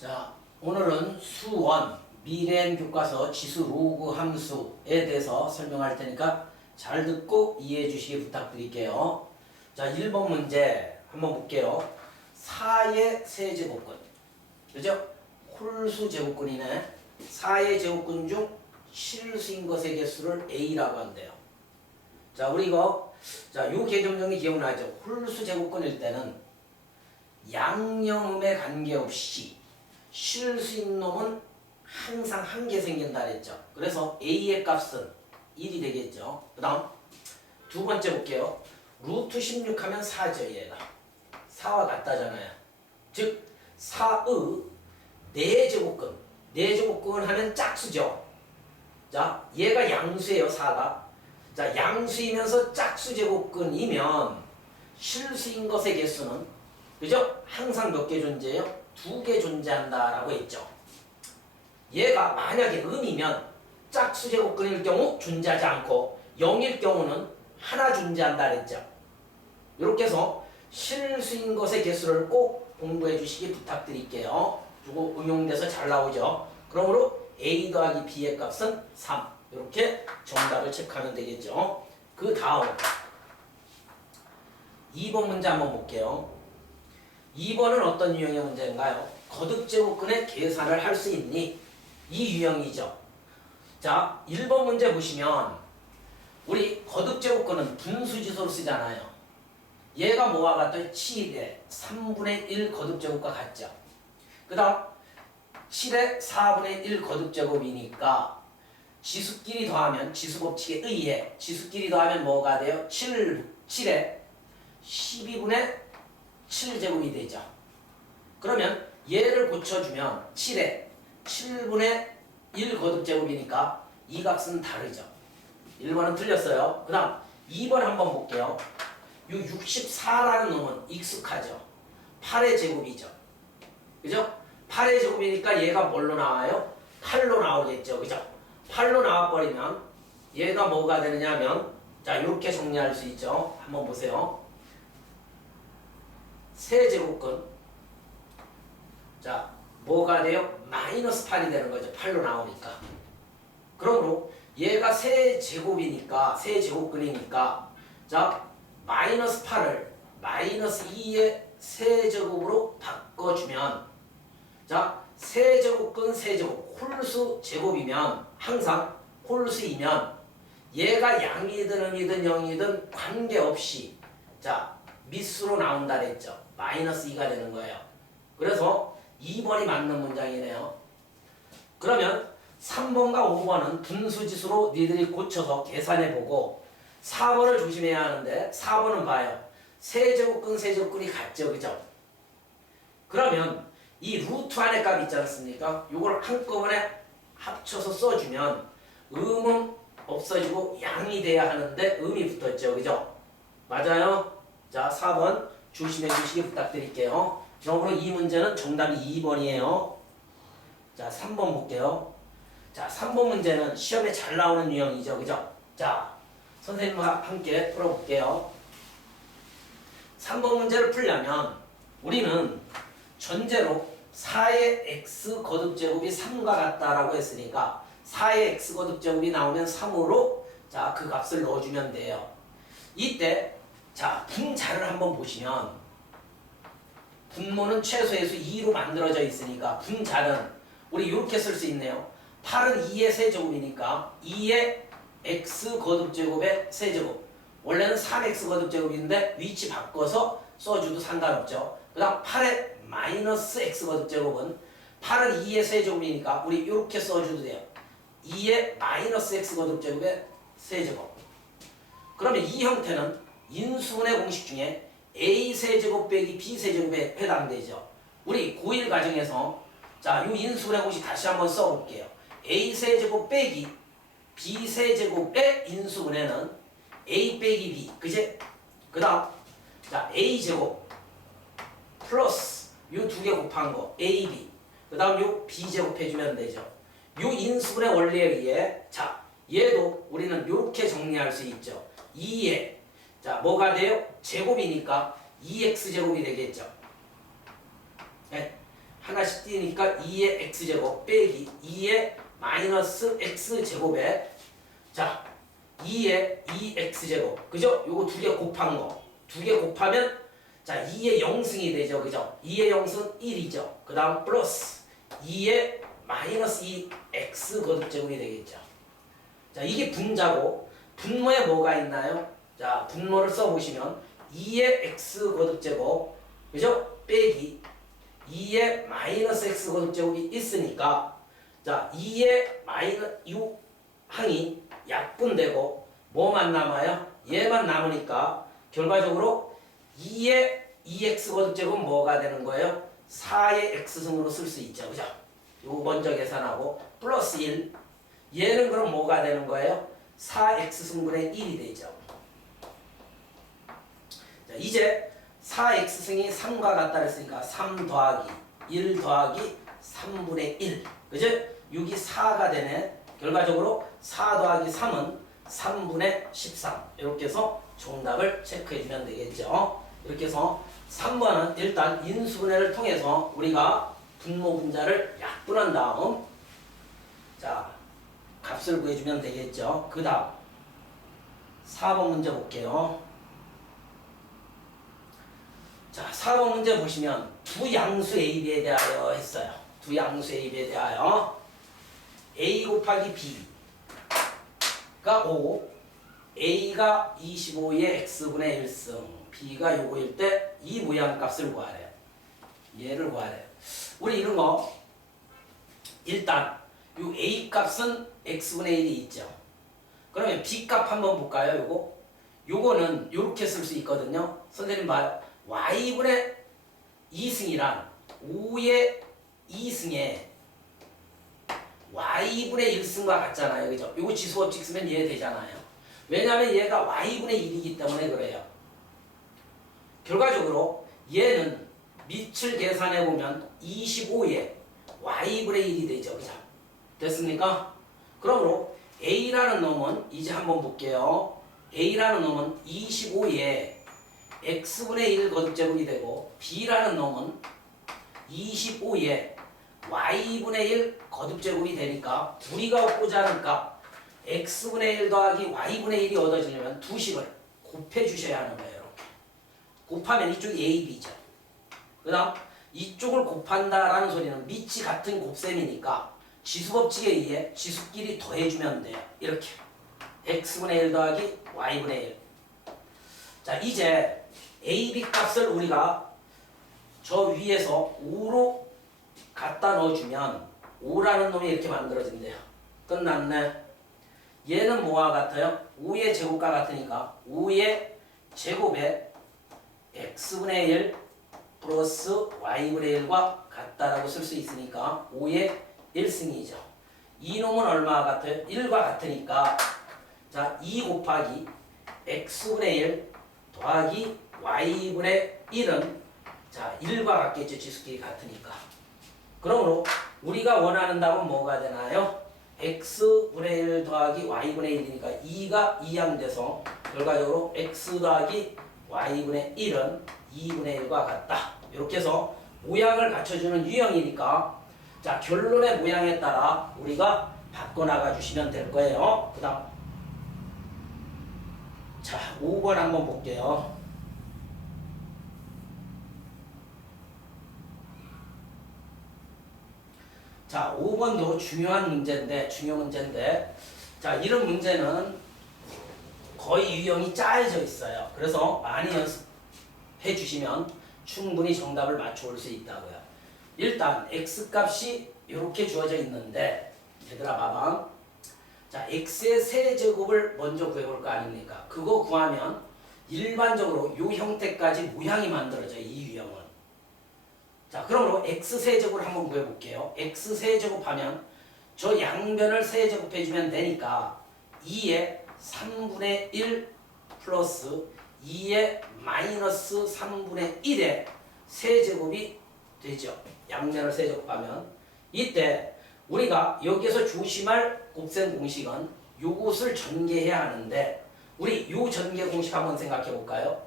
자, 오늘은 수원 미래엔 교과서 지수 로그 함수에 대해서 설명할 테니까 잘 듣고 이해해 주시기 부탁드릴게요. 자, 1번 문제 한번 볼게요. 4의 세제곱근. 그죠? 홀수 제곱근이네. 4의 제곱근 중 실수인 것의 개수를 A라고 한대요. 자, 우리 이거, 자, 요 개념 정리 기억나죠? 홀수 제곱근일 때는 양념음에 관계없이 실수인 놈은 항상 한 개 생긴다 그랬죠. 그래서 A의 값은 1이 되겠죠. 그 다음 두 번째 볼게요. 루트 16 하면 4죠. 얘가 4와 같다잖아요. 즉 4의 4제곱근 4제곱근 하면 짝수죠. 자, 얘가 양수예요. 4가. 자, 양수이면서 짝수 제곱근이면 실수인 것의 개수는, 그죠? 항상 몇 개 존재해요? 2개 존재한다라고 했죠. 얘가 만약에 음이면 짝수 제곱근일 경우 존재하지 않고 0일 경우는 하나 존재한다 그랬죠. 이렇게 해서 실수인 것의 개수를 꼭 공부해 주시기 부탁드릴게요. 이거 응용돼서 잘 나오죠. 그러므로 A 더하기 B의 값은 3. 이렇게 정답을 체크하면 되겠죠. 그 다음 2번 문제 한번 볼게요. 2번은 어떤 유형의 문제인가요? 거듭제곱근의 계산을 할 수 있니? 이 유형이죠. 자, 1번 문제 보시면 우리 거듭제곱근은 분수지수로 쓰잖아요. 얘가 뭐와 같아요? 7의 3분의 1 거듭제곱과 같죠. 그 다음 7의 4분의 1 거듭제곱이니까 지수끼리 더하면 지수법칙에 의해 지수끼리 더하면 뭐가 돼요? 7의 12분의 7제곱이 되죠. 그러면 얘를 고쳐주면 7의 7분의 1 거듭제곱이니까 이 값은 다르죠. 1번은 틀렸어요. 그 다음 2번 한번 볼게요. 이 64라는 놈은 익숙하죠. 8의 제곱이죠. 그죠? 8의 제곱이니까 얘가 뭘로 나와요? 8로 나오겠죠. 그죠? 8로 나와버리면 얘가 뭐가 되느냐 하면, 자, 이렇게 정리할 수 있죠. 한번 보세요. 세제곱근, 자, 뭐가 돼요? 마이너스 8이 되는 거죠. 8로 나오니까. 그러므로 얘가 세제곱이니까, 세제곱근이니까, 자, 마이너스 8을 마이너스 2의 세제곱으로 바꿔주면, 자, 세제곱근 세제곱, 홀수 제곱이면, 항상 홀수이면 얘가 양이든 음이든 0이든 관계없이, 자, 미수로 나온다 그랬죠. 마이너스 2가 되는 거예요. 그래서 2번이 맞는 문장이네요. 그러면 3번과 5번은 분수지수로 니들이 고쳐서 계산해보고 4번을 조심해야 하는데, 4번은 봐요. 세제곱근 세제곱근이 같죠. 그죠? 그러면 이 루트 안의 값 있지 않습니까? 이걸 한꺼번에 합쳐서 써주면 음은 없어지고 양이 돼야 하는데 음이 붙었죠. 그죠? 맞아요? 자, 4번 조심해 주시기 부탁드릴게요. 그러므로 이 문제는 정답이 2번이에요. 자, 3번 볼게요. 자, 3번 문제는 시험에 잘 나오는 유형이죠. 그죠? 자, 선생님과 함께 풀어볼게요. 3번 문제를 풀려면 우리는 전제로 4의 x 거듭제곱이 3과 같다라고 했으니까 4의 x 거듭제곱이 나오면 3으로, 자, 그 값을 넣어주면 돼요. 이때, 자, 분자를 한번 보시면 분모는 최소에서 2로 만들어져 있으니까 분자는 우리 이렇게 쓸 수 있네요. 8은 2의 세제곱이니까 2의 x 거듭제곱의 세제곱. 원래는 3x 거듭제곱인데 위치 바꿔서 써줘도 상관없죠. 그 다음 8의 마이너스 x 거듭제곱은 8은 2의 세제곱이니까 우리 이렇게 써줘도 돼요. 2의 마이너스 x 거듭제곱의 세제곱. 그러면 이 형태는 인수분해 공식 중에 a 세제곱 빼기 b 세제곱에 해당되죠. 우리 고1 과정에서, 자, 이 인수분해 공식 다시 한번 써볼게요. a 세제곱 빼기 b 세제곱의 인수분해는 a 빼기 b, 그제? 그 다음, 자, a 제곱 플러스 요 두 개 곱한 거 ab, 그 다음 요 b 제곱 해주면 되죠. 요 인수분해 원리에 의해, 자, 얘도 우리는 요렇게 정리할 수 있죠. 2에, 자, 뭐가 돼요? 제곱이니까 2x 제곱이 되겠죠. 네, 하나씩 하나씩 띄니까 2의 x제곱 빼기 2의 마이너스 x제곱에 자 2의 2x제곱 그죠? 요거 두 개 곱한 거 두 개 곱하면 자 2의 0승이 되죠 그죠? 2의 0승 1이죠 그 다음 플러스 2의 마이너스 2x 거듭제곱이 되겠죠. 자 이게 분자고 분모에 뭐가 있나요? 자 분모를 써보시면 2의 x 거듭제곱 그죠? 빼기 2의 마이너스 x 거듭제곱이 있으니까 자 2의 요 항이 약분되고 뭐만 남아요? 얘만 남으니까 결과적으로 2의 2x 거듭제곱은 뭐가 되는 거예요? 4의 x승으로 쓸 수 있죠. 그죠? 요거 먼저 계산하고 플러스 1 얘는 그럼 뭐가 되는 거예요? 4x승분의 1이 되죠. 자, 이제 4x승이 3과 같다 했으니까 3 더하기 1 더하기 3분의 1 그죠? 6이 4가 되네. 결과적으로 4 더하기 3은 3분의 13 이렇게 해서 정답을 체크해 주면 되겠죠. 이렇게 해서 3번은 일단 인수분해를 통해서 우리가 분모 분자를 약분한 다음 자 값을 구해주면 되겠죠. 그 다음 4번 문제 볼게요. 자 4번 문제 보시면 두 양수 AB에 대하여 했어요. 두 양수 AB에 대하여 A 곱하기 B가 5 A가 25의 X분의 1승 B가 요거일 때 이 모양 값을 구하래요. 얘를 구하래요. 우리 이런 거 일단 요 A 값은 X분의 1이 있죠. 그러면 B 값 한번 볼까요? 요거는 요렇게 쓸 수 있거든요. 선생님 봐요. Y분의 2승이란 5의 2승에 Y분의 1승과 같잖아요. 그죠? 요거 지수법칙 쓰면 이해 되잖아요. 왜냐하면 얘가 Y분의 1이기 때문에 그래요. 결과적으로 얘는 밑을 계산해보면 25에 Y분의 1이 되죠. 그죠? 됐습니까? 그러므로 A라는 놈은 이제 한번 볼게요. A라는 놈은 25에 X분의 1 거듭제곱이 되고 B라는 놈은 25에 Y분의 1 거듭제곱이 되니까 우리가 얻고자 하는 값 X분의 1 더하기 Y분의 1이 얻어지려면 두 식을 곱해 주셔야 하는 거예요. 이렇게. 곱하면 이쪽이 A, B죠. 그 다음 이쪽을 곱한다라는 소리는 밑이 같은 곱셈이니까 지수법칙에 의해 지수끼리 더해주면 돼요. 이렇게 X분의 1 더하기 Y분의 1. 자 이제 A, B 값을 우리가 저 위에서 5로 갖다 넣어주면 5라는 놈이 이렇게 만들어진대요. 끝났네. 얘는 뭐와 같아요? 5의 제곱과 같으니까 5의 제곱에 X분의 1 플러스 Y분의 1과 같다라고 쓸 수 있으니까 5의 1승이죠. 이 놈은 얼마와 같아요? 1과 같으니까 자 2 곱하기 X분의 1 더하기 Y분의 1은 자 1과 같겠죠. 지수끼리 같으니까. 그러므로 우리가 원하는 답은 뭐가 되나요? X분의 1 더하기 Y분의 1이니까 2가 이항돼서 결과적으로 X 더하기 Y분의 1은 2분의 1과 같다. 이렇게 해서 모양을 갖춰주는 유형이니까 자 결론의 모양에 따라 우리가 바꿔나가 주시면 될 거예요. 그 다음 자 5번 한번 볼게요. 자 5번도 중요 문제인데 자 이런 문제는 거의 유형이 짜여져 있어요. 그래서 많이 연습해 주시면 충분히 정답을 맞춰올 수 있다고요. 일단 x값이 이렇게 주어져 있는데 얘들아 봐봐. 자 x의 세제곱을 먼저 구해볼 거 아닙니까? 그거 구하면 일반적으로 이 형태까지 모양이 만들어져요. 이 유형은. 자 그러므로 x세제곱을 한번 구해볼게요. x세제곱하면 저 양변을 세제곱해주면 되니까 2의 3분의 1 플러스 2의 마이너스 3분의 1의 세제곱이 되죠. 양면을 세제곱하면 이때 우리가 여기에서 조심할 곱셈 공식은 요것을 전개해야 하는데 우리 요 전개 공식 한번 생각해 볼까요?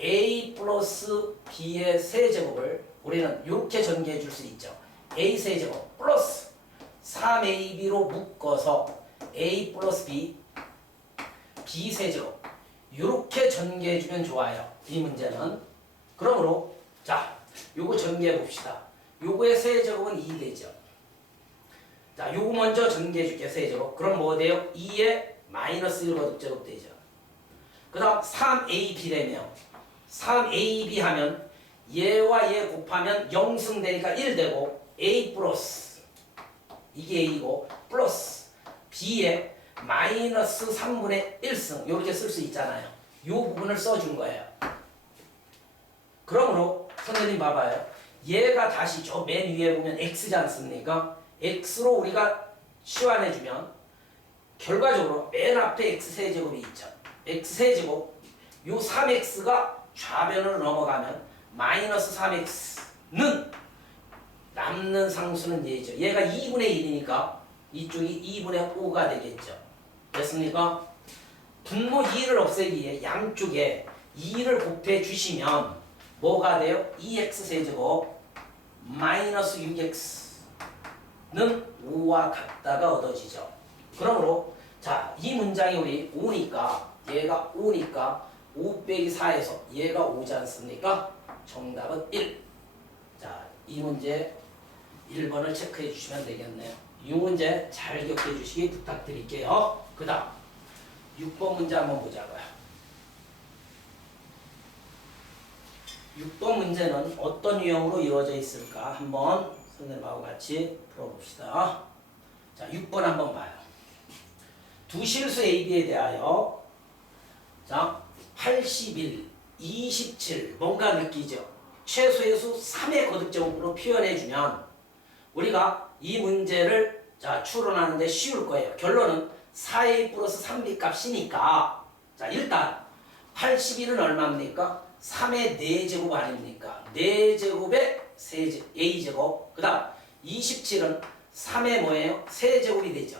A 플러스 B의 세제곱을 우리는 이렇게 전개해 줄 수 있죠. A 세제곱 플러스 3AB로 묶어서 A 플러스 B B 세제곱 이렇게 전개해주면 좋아요. 이 문제는. 그러므로 자 요거 전개해 봅시다. 요거의 세제곱은 2 되죠. 자 요거 먼저 전개해 줄게요. 세제곱. 그럼 뭐 돼요? 2에 마이너스 1 거듭제곱 되죠. 그 다음 3AB래며 3AB 하면 얘와 얘 곱하면 0승 되니까 1 되고 A 플러스 이게 A고 플러스 B에 마이너스 3분의 1승 이렇게 쓸 수 있잖아요. 이 부분을 써준 거예요. 그러므로 선생님 봐봐요. 얘가 다시 저 맨 위에 보면 X지 않습니까? X로 우리가 치환해주면 결과적으로 맨 앞에 X세제곱이 있죠. X세제곱 요 3X가 좌변으로 넘어가면 마이너스 3X는 남는 상수는 얘죠. 얘가 2분의 1이니까 이쪽이 2분의 5가 되겠죠. 됐습니까? 분모 2를 없애기에 양쪽에 2를 곱해 주시면 뭐가 돼요? 2X세제곱 마이너스 6X는 5와 같다가 얻어지죠. 그러므로 자, 이 문장이 우리 5니까 얘가 5니까 5 빼기 4에서 얘가 5지 않습니까? 정답은 1. 자, 이 문제 1번을 체크해 주시면 되겠네요. 이 문제 잘 기억해 주시기 부탁드릴게요. 그 다음 6번 문제 한번 보자고요. 6번 문제는 어떤 유형으로 이루어져 있을까? 한번 선생님하고 같이 풀어봅시다. 자, 6번 한번 봐요. 두 실수 AB에 대하여 자 81, 27 뭔가 느끼죠? 최소의 수 3의 거듭제곱으로 표현해주면 우리가 이 문제를 자 추론하는데 쉬울 거예요. 결론은 4A 플러스 3B 값이니까 자 일단 81은 얼마입니까? 3의 4제곱 아닙니까? 4제곱에 A제곱 그 다음 27은 3의 뭐예요? 세제곱이 되죠.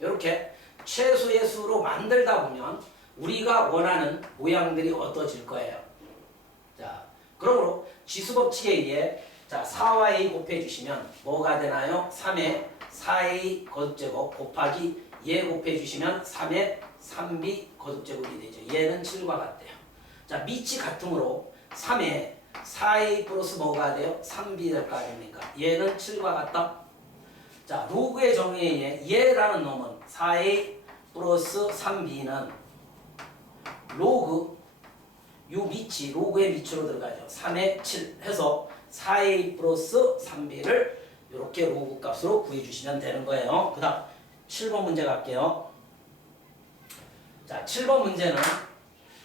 이렇게 최소의 수로 만들다 보면 우리가 원하는 모양들이 얻어질 거예요. 자, 그러므로 지수법칙에 의해 자 4와 A 곱해주시면 뭐가 되나요? 3의 4A 거듭제곱 곱하기 얘 곱해주시면 3의 3B 거듭제곱이 되죠. 얘는 7과 같대요. 자, 밑이 같으므로 3의 4A 플러스 뭐가 돼요? 3B 될 거 아닙니까? 얘는 7과 같다. 자, 로그의 정의에 의해 얘라는 놈은 4A 플러스 3B는 로그 요 밑이 로그의 밑으로 들어가죠. 3의 7 해서 4A 플러스 3B를 이렇게 로그 값으로 구해주시면 되는 거예요. 그 다음 7번 문제 갈게요. 자, 7번 문제는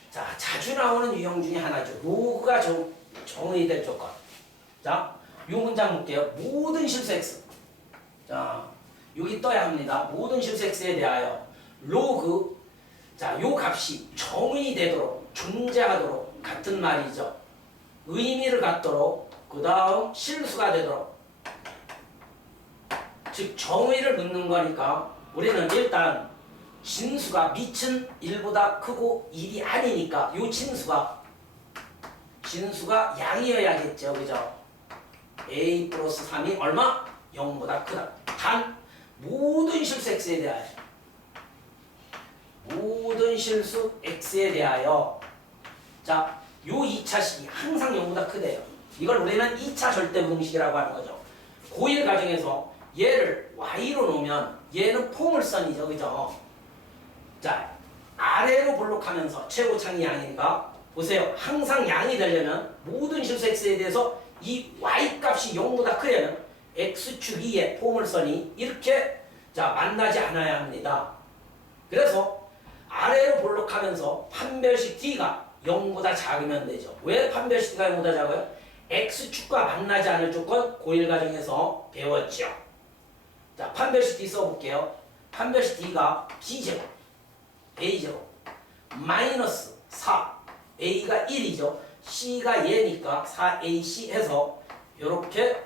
자 자주 나오는 유형 중에 하나죠. 로그가 정의될 조건. 자, 요 문장 볼게요. 모든 실수 X. 자, 여기 떠야 합니다. 모든 실수 X에 대하여 로그 자, 요 값이 정의되도록 존재하도록 같은 말이죠. 의미를 갖도록 그 다음 실수가 되도록 즉 정의를 묻는 거니까 우리는 일단 진수가 밑은 1보다 크고 1이 아니니까 요 진수가 양이어야겠죠. 그죠? A 플러스 3이 얼마? 0보다 크다. 단 모든 실수 X에 대하여 모든 실수 X에 대하여 자, 요 2차식이 항상 0보다 크대요. 이걸 우리는 2차 절대분식이라고 하는 거죠. 고1 과정에서 얘를 Y로 놓으면 얘는 포물선이죠. 그죠? 자, 아래로 볼록하면서 최고창이 양이니까 보세요. 항상 양이 되려면 모든 실수 X에 대해서 이 Y값이 0보다 크려면 X축 2의 포물선이 이렇게 자 만나지 않아야 합니다. 그래서 아래로 볼록하면서 판별식 D가 0보다 작으면 되죠. 왜 판별식 D가 0보다 작아요? X축과 만나지 않을 조건 고1 과정에서 배웠죠. 자, 판별식 D 써볼게요. 판별식 D가 B제곱, A제곱, 마이너스 4, A가 1이죠. C가 얘니까 4AC 해서 이렇게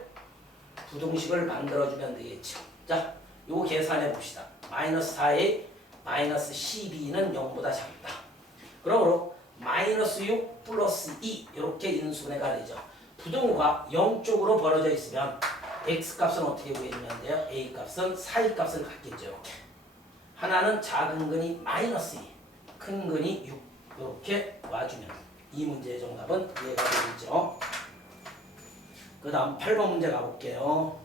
부등식을 만들어주면 되겠죠. 자, 요거 계산해 봅시다. 마이너스 4A 마이너스 12는 0보다 작다. 그러므로 마이너스 6 플러스 2 이렇게 인수분해가 되죠. 부등호가 0쪽으로 벌어져 있으면 x 값은 어떻게 구해주면 돼요? a 값은 4의 값을 갖겠죠. 이렇게. 하나는 작은 근이 마이너스 2, 큰 근이 6 이렇게 와주면 이 문제의 정답은 이해가 되겠죠. 그 다음 8번 문제 가볼게요.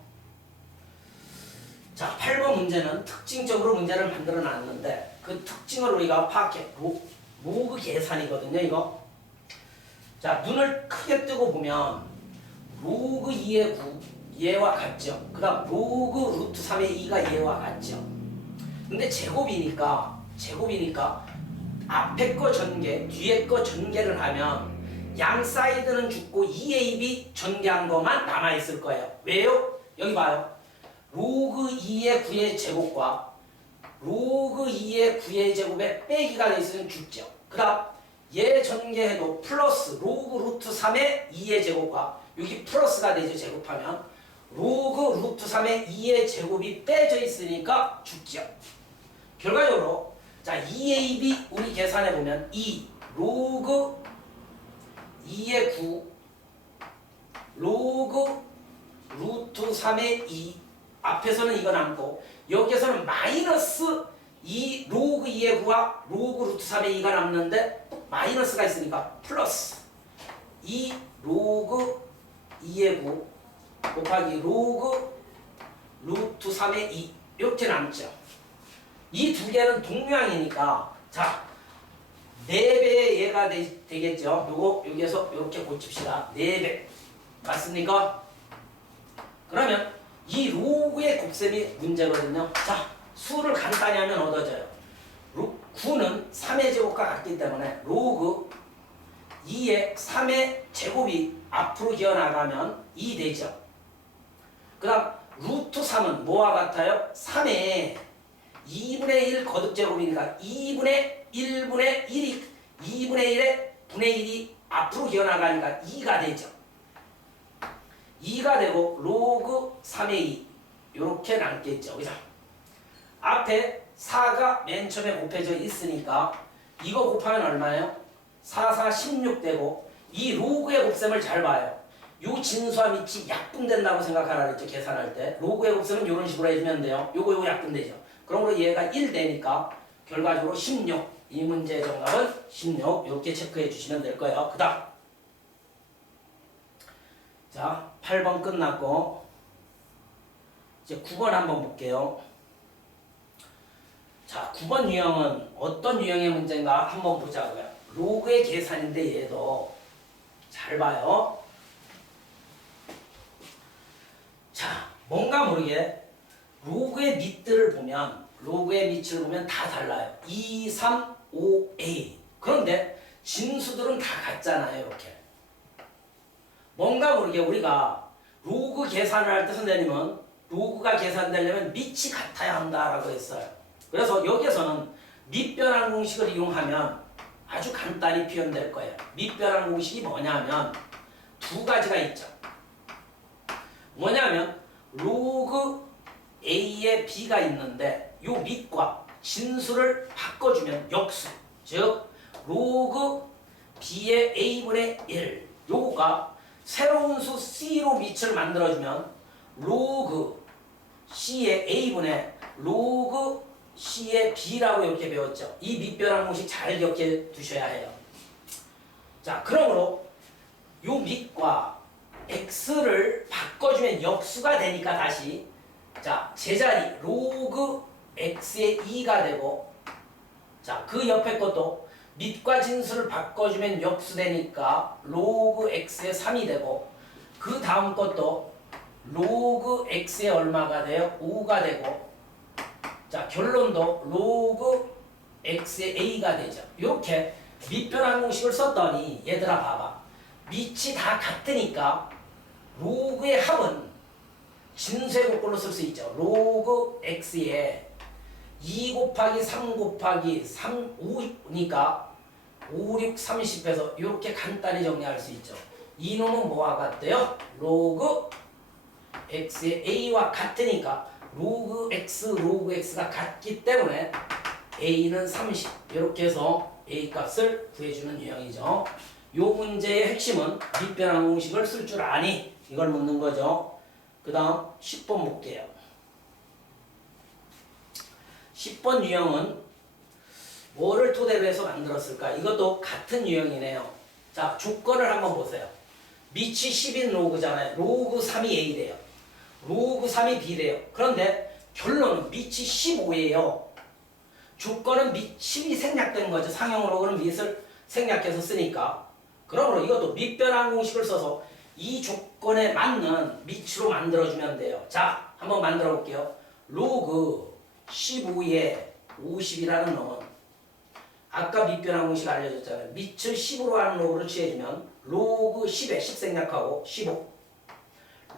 자, 8번 문제는 특징적으로 문제를 만들어 놨는데 그 특징을 우리가 파악해. 로그 계산이거든요, 이거. 자, 눈을 크게 뜨고 보면 로그 2의 9, 얘와 같죠. 그 다음 로그 루트 3의 2가 얘와 같죠. 근데 제곱이니까 앞에 거 전개, 뒤에 거 전개를 하면 양 사이드는 죽고 2ab 전개한 것만 남아있을 거예요. 왜요? 여기 봐요. 로그 2의 9의 제곱과 로그 2의 9의 제곱에 빼기가 돼 있으면 죽죠. 그 다음 얘 전개해도 플러스 로그 루트 3의 2의 제곱과 여기 플러스가 되죠. 제곱하면 로그 루트 3의 2의 제곱이 빼져 있으니까 죽죠. 결과적으로 자 2ab 우리 계산해보면 2 로그 2의 9 로그 루트 3의 2 앞에서는 이거 남고 여기에서는 마이너스 2 로그 2의 9와 로그 루트 3의 2가 남는데 마이너스가 있으니까 플러스 2 로그 2의 9 곱하기 로그 루트 3의 2 이렇게 남죠. 이 두 개는 동류항이니까 자 4배의 얘가 되겠죠. 요거 여기에서 이렇게 고칩시다. 4배 맞습니까? 그러면 이 로그의 곱셈이 문제거든요. 자 수를 간단히 하면 얻어져요. 9는 3의 제곱과 같기 때문에 로그 2의 3의 제곱이 앞으로 기어나가면 2 되죠. 그 다음 루트 3은 뭐와 같아요? 3의 2분의 1 거듭제곱이니까 2분의 1분의 1이 2분의 1의 분의 1이 앞으로 기어나가니까 2가 되죠. 2가 되고 로그 3의 2 이렇게 남겠죠. 그죠? 앞에 4가 맨 처음에 곱해져 있으니까 이거 곱하면 얼마예요? 4, 4, 16 되고 이 로그의 곱셈을 잘 봐요. 요 진수와 밑이 약분된다고 생각하라 그랬죠. 계산할 때 로그의 곱셈은 이런 식으로 해주면 돼요. 요거 약분되죠. 그러므로 얘가 1 되니까 결과적으로 16. 이 문제의 정답은 16. 이렇게 체크해 주시면 될 거예요. 그 다음 자 8번 끝났고 이제 9번 한번 볼게요. 자 9번 유형은 어떤 유형의 문제인가 한번 보자고요. 로그의 계산인데 얘도 잘 봐요. 자 뭔가 모르게 로그의 밑들을 보면 밑을 보면 다 달라요. 2, 3, 5, A. 그런데 진수들은 다 같잖아요. 이렇게. 뭔가 모르게 우리가 로그 계산을 할 때 선생님은 로그가 계산되려면 밑이 같아야 한다라고 했어요. 그래서 여기에서는 밑변환 공식을 이용하면 아주 간단히 표현될 거예요. 밑변환 공식이 뭐냐면 두 가지가 있죠. 뭐냐면 로그 A에 B가 있는데 요 밑과 진수를 바꿔주면 역수, 즉 로그 B의 A분의 1 요거가 새로운 수 C로 밑을 만들어주면 로그 C의 A분의 로그 C의 B라고 이렇게 배웠죠. 이 밑변환 공식 잘 기억해 두셔야 해요. 자 그러므로 요 밑과 X를 바꿔주면 역수가 되니까 다시 자 제자리 로그 X의 2가 되고 자 그 옆에 것도 밑과 진수를 바꿔주면 역수 되니까 로그 X의 3이 되고 그 다음 것도 로그 X의 얼마가 돼요? 5가 되고 자 결론도 로그 X의 A가 되죠. 이렇게 밑변환 공식을 썼더니 얘들아 봐봐. 밑이 다 같으니까 로그의 합은 진수의 곱꼴로 쓸 수 있죠. 로그 X에 2 곱하기 3 곱하기 3, 5니까 5, 6, 30해서 이렇게 간단히 정리할 수 있죠. 이놈은 뭐와 같대요? 로그 X의 A와 같으니까 로그 X가 같기 때문에 A는 30 이렇게 해서 A 값을 구해주는 유형이죠. 요 문제의 핵심은 밑변환 공식을 쓸 줄 아니? 이걸 묻는 거죠. 그 다음 10번 볼게요. 10번 유형은 뭐를 토대로 해서 만들었을까? 이것도 같은 유형이네요. 자, 조건을 한번 보세요. 밑이 10인 로그잖아요. 로그 3이 A래요. 로그 3이 B래요. 그런데 결론은 밑이 15예요. 조건은 밑 10이 생략된 거죠. 상형으로 그럼 밑을 생략해서 쓰니까. 그러므로 이것도 밑변환 공식을 써서 이 조건에 맞는 밑으로 만들어주면 돼요. 자, 한번 만들어 볼게요. 로그 15에 50이라는 놈은 아까 밑변환 공식 알려줬잖아요. 밑을 10으로 하는 로그를 취해주면 로그 10에 10 생략하고 15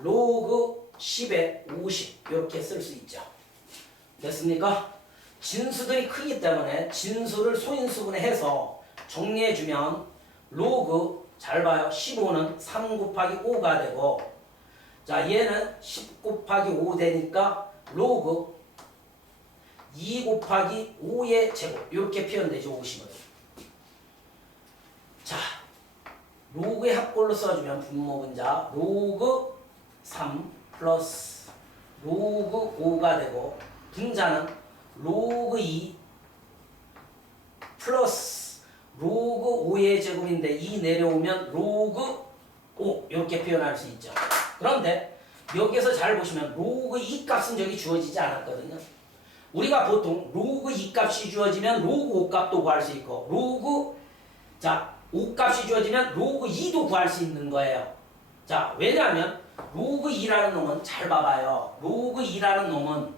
로그 10에 50 이렇게 쓸 수 있죠. 됐습니까? 진수들이 크기 때문에 진수를 소인수분해 해서 정리해주면 로그 잘 봐요. 15는 3 곱하기 5가 되고 자 얘는 10 곱하기 5 되니까 로그 2 곱하기 5의 제곱 이렇게 표현되죠. 50은. 자 로그의 합골로 써주면 분모분자 로그 3 플러스 로그 5가 되고 분자는 로그 2 플러스 로그 5의 제곱인데 2 내려오면 로그 5 이렇게 표현할 수 있죠. 그런데 여기에서 잘 보시면 로그 2 값은 저기 주어지지 않았거든요. 우리가 보통 로그 2 값이 주어지면 로그 5 값도 구할 수 있고 로그 5 값이 주어지면 로그 2도 구할 수 있는 거예요. 자 왜냐하면 로그 2라는 놈은 잘 봐봐요. 로그 2라는 놈은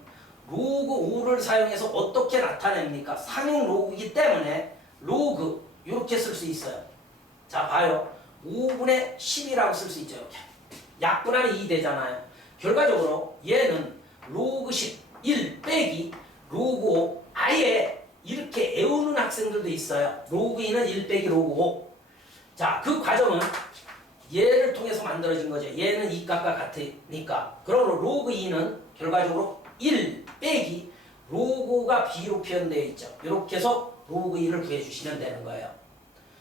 로그 5를 사용해서 어떻게 나타냅니까? 상형 로그이기 때문에 로그 이렇게 쓸 수 있어요. 자 봐요. 5분의 10이라고 쓸 수 있죠. 이렇게. 약분하면 2 되잖아요. 결과적으로 얘는 로그 10, 1 빼기 로그 5 아예 이렇게 애우는 학생들도 있어요. 로그 2는 1 빼기 로그 5. 자, 그 과정은 얘를 통해서 만들어진 거죠. 얘는 이 값과 같으니까. 그러므로 로그 2는 결과적으로 1 빼기 로그 5가 B로 표현되어 있죠. 이렇게 해서 로그 2를 구해주시면 되는 거예요.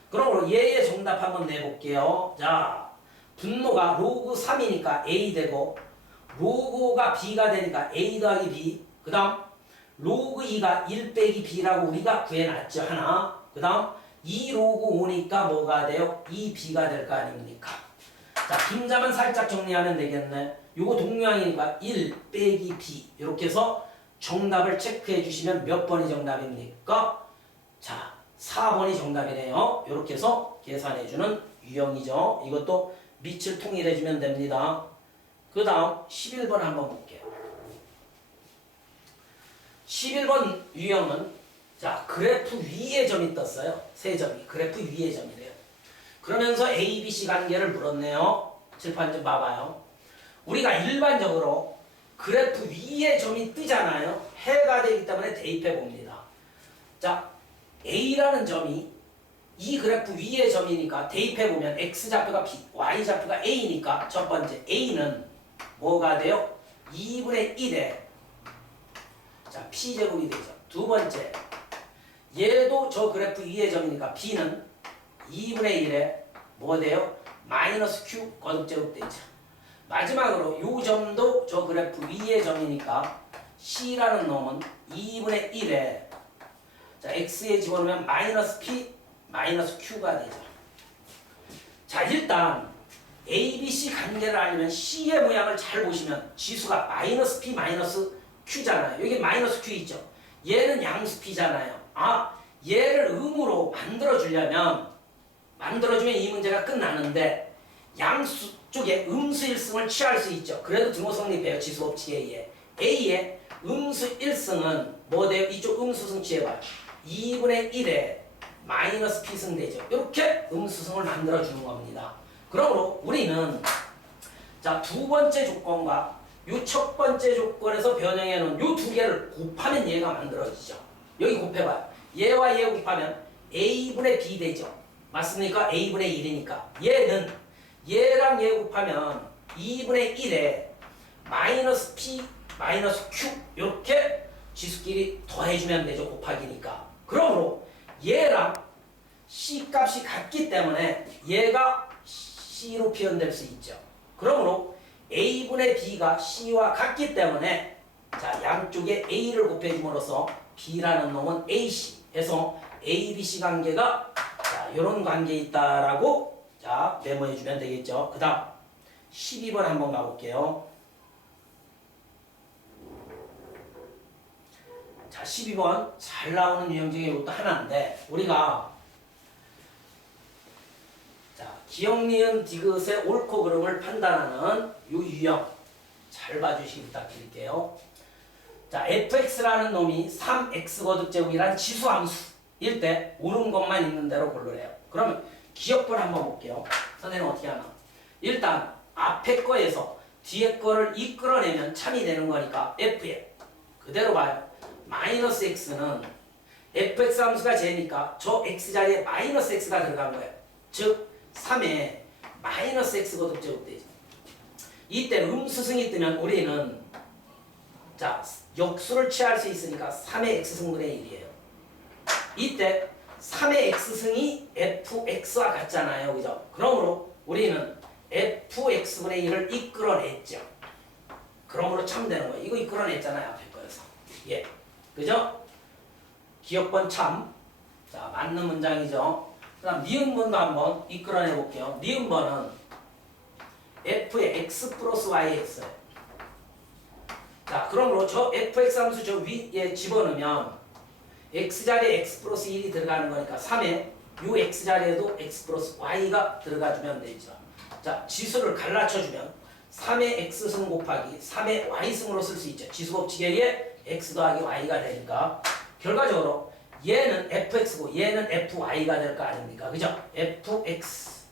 그러므로 얘의 정답 한번 내볼게요. 자, 분모가 로그 3이니까 A 되고 로그 5가 B가 되니까 A 더하기 B. 그 다음 로그 2가 1 빼기 B라고 우리가 구해놨죠. 하나. 그 다음 2 로그 5니까 뭐가 돼요? 2B가 될 거 아닙니까? 자, 빈자만 살짝 정리하면 되겠네. 요거 동량이니까 1 빼기 B 이렇게 해서 정답을 체크해 주시면 몇 번이 정답입니까? 자, 4번이 정답이네요. 이렇게 해서 계산해 주는 유형이죠. 이것도 밑을 통일해 주면 됩니다. 그 다음 11번 한번 볼게요. 11번 유형은 자 그래프 위에 점이 떴어요. 세 점이 그래프 위에 점이래요. 그러면서 A, B, C 관계를 물었네요. 칠판 좀 봐봐요. 우리가 일반적으로 그래프 위에 점이 뜨잖아요. 해가 되기 때문에 대입해 봅니다. 자 A라는 점이 이 그래프 위의 점이니까 대입해 보면 X좌표가 B, Y좌표가 A니까 첫 번째 A는 뭐가 돼요? 2분의 1에 자 P제곱이 되죠. 두 번째 얘도 저 그래프 위의 점이니까 B는 2분의 1에 뭐가 돼요? 마이너스 Q 거듭제곱 되죠. 마지막으로 요 점도 저 그래프 위의 점이니까 C라는 놈은 2분의 1에 자 X에 집어넣으면 마이너스 P 마이너스 Q가 되죠. 자 일단 A, B, C 관계를 알면 C의 모양을 잘 보시면 지수가 마이너스 P 마이너스 Q잖아요. 여기 마이너스 Q 있죠. 얘는 양수 P잖아요. 아 얘를 음으로 만들어주면 이 문제가 끝나는데 양수 쪽에 음수 1승을 취할 수 있죠. 그래도 등호 성립해요. 지수 법칙에 의해. A의 음수 1승은 뭐 돼요? 이쪽 음수승 취해봐요. 2분의 1에 마이너스 P승 되죠. 이렇게 음수승을 만들어주는 겁니다. 그러므로 우리는 자 두 번째 조건과 요 첫 번째 조건에서 변형해 놓은 요 두 개를 곱하면 얘가 만들어지죠. 여기 곱해봐요. 얘와 얘 곱하면 A분의 B 되죠. 맞습니까? A분의 1이니까. 얘는 얘랑 얘 곱하면 2분의 1에 마이너스 P 마이너스 Q 이렇게 지수끼리 더해주면 되죠. 곱하기니까. 그러므로 얘랑 C 값이 같기 때문에 얘가 C로 표현될 수 있죠. 그러므로 A분의 B가 C와 같기 때문에 자 양쪽에 A를 곱해줌으로써 B라는 놈은 AC 해서 ABC 관계가 자 이런 관계에 있다라고 자 메모해주면 되겠죠. 그 다음 12번 한번 가볼게요. 자 12번 잘 나오는 유형 중에 이것도 하나인데 우리가 자 기억, 니은, 디귿의 옳고 그름을 판단하는 이 유형 잘 봐주시기 부탁드릴게요. 자 fx라는 놈이 3x 거듭제곱이란 지수함수일 때 옳은 것만 있는 대로 고르래요. 그러면 기억분 한번 볼게요. 선생님 어떻게 하나? 일단 앞에 거에서 뒤에 거를 이끌어내면 참이 되는 거니까 f에 그대로 봐요. 마이너스 x는 fx 함수가 제니까 저 x 자리에 마이너스 x가 들어간 거예요. 즉 3에 마이너스 x 거듭제곱 되죠. 이때 음수승이 뜨면 우리는 자 역수를 취할 수 있으니까 3의 x승분의 1이에요. 이때 3의 x승이 fx와 같잖아요. 그죠? 그러므로 우리는 fx분의 1을 이끌어냈죠. 그러므로 참 되는 거예요. 이거 이끌어냈잖아요. 앞에 거에서. 예. 그죠? 기억번 참. 자, 맞는 문장이죠. 그 다음 니은번도 한번 이끌어내 볼게요. 니은번은 f의 x 플러스 yx예요. 자, 그러므로 저 fx 함수 저 위에 집어넣으면 x 자리에 x 플러스 1이 들어가는 거니까 3에 요 x 자리에도 x 플러스 y가 들어가주면 되죠. 자, 지수를 갈라쳐주면 3의 x승 곱하기 3의 y승으로 쓸 수 있죠. 지수 법칙에 의해 x 더하기 y가 되니까 결과적으로 얘는 fx고 얘는 fy가 될 거 아닙니까? 그죠? fx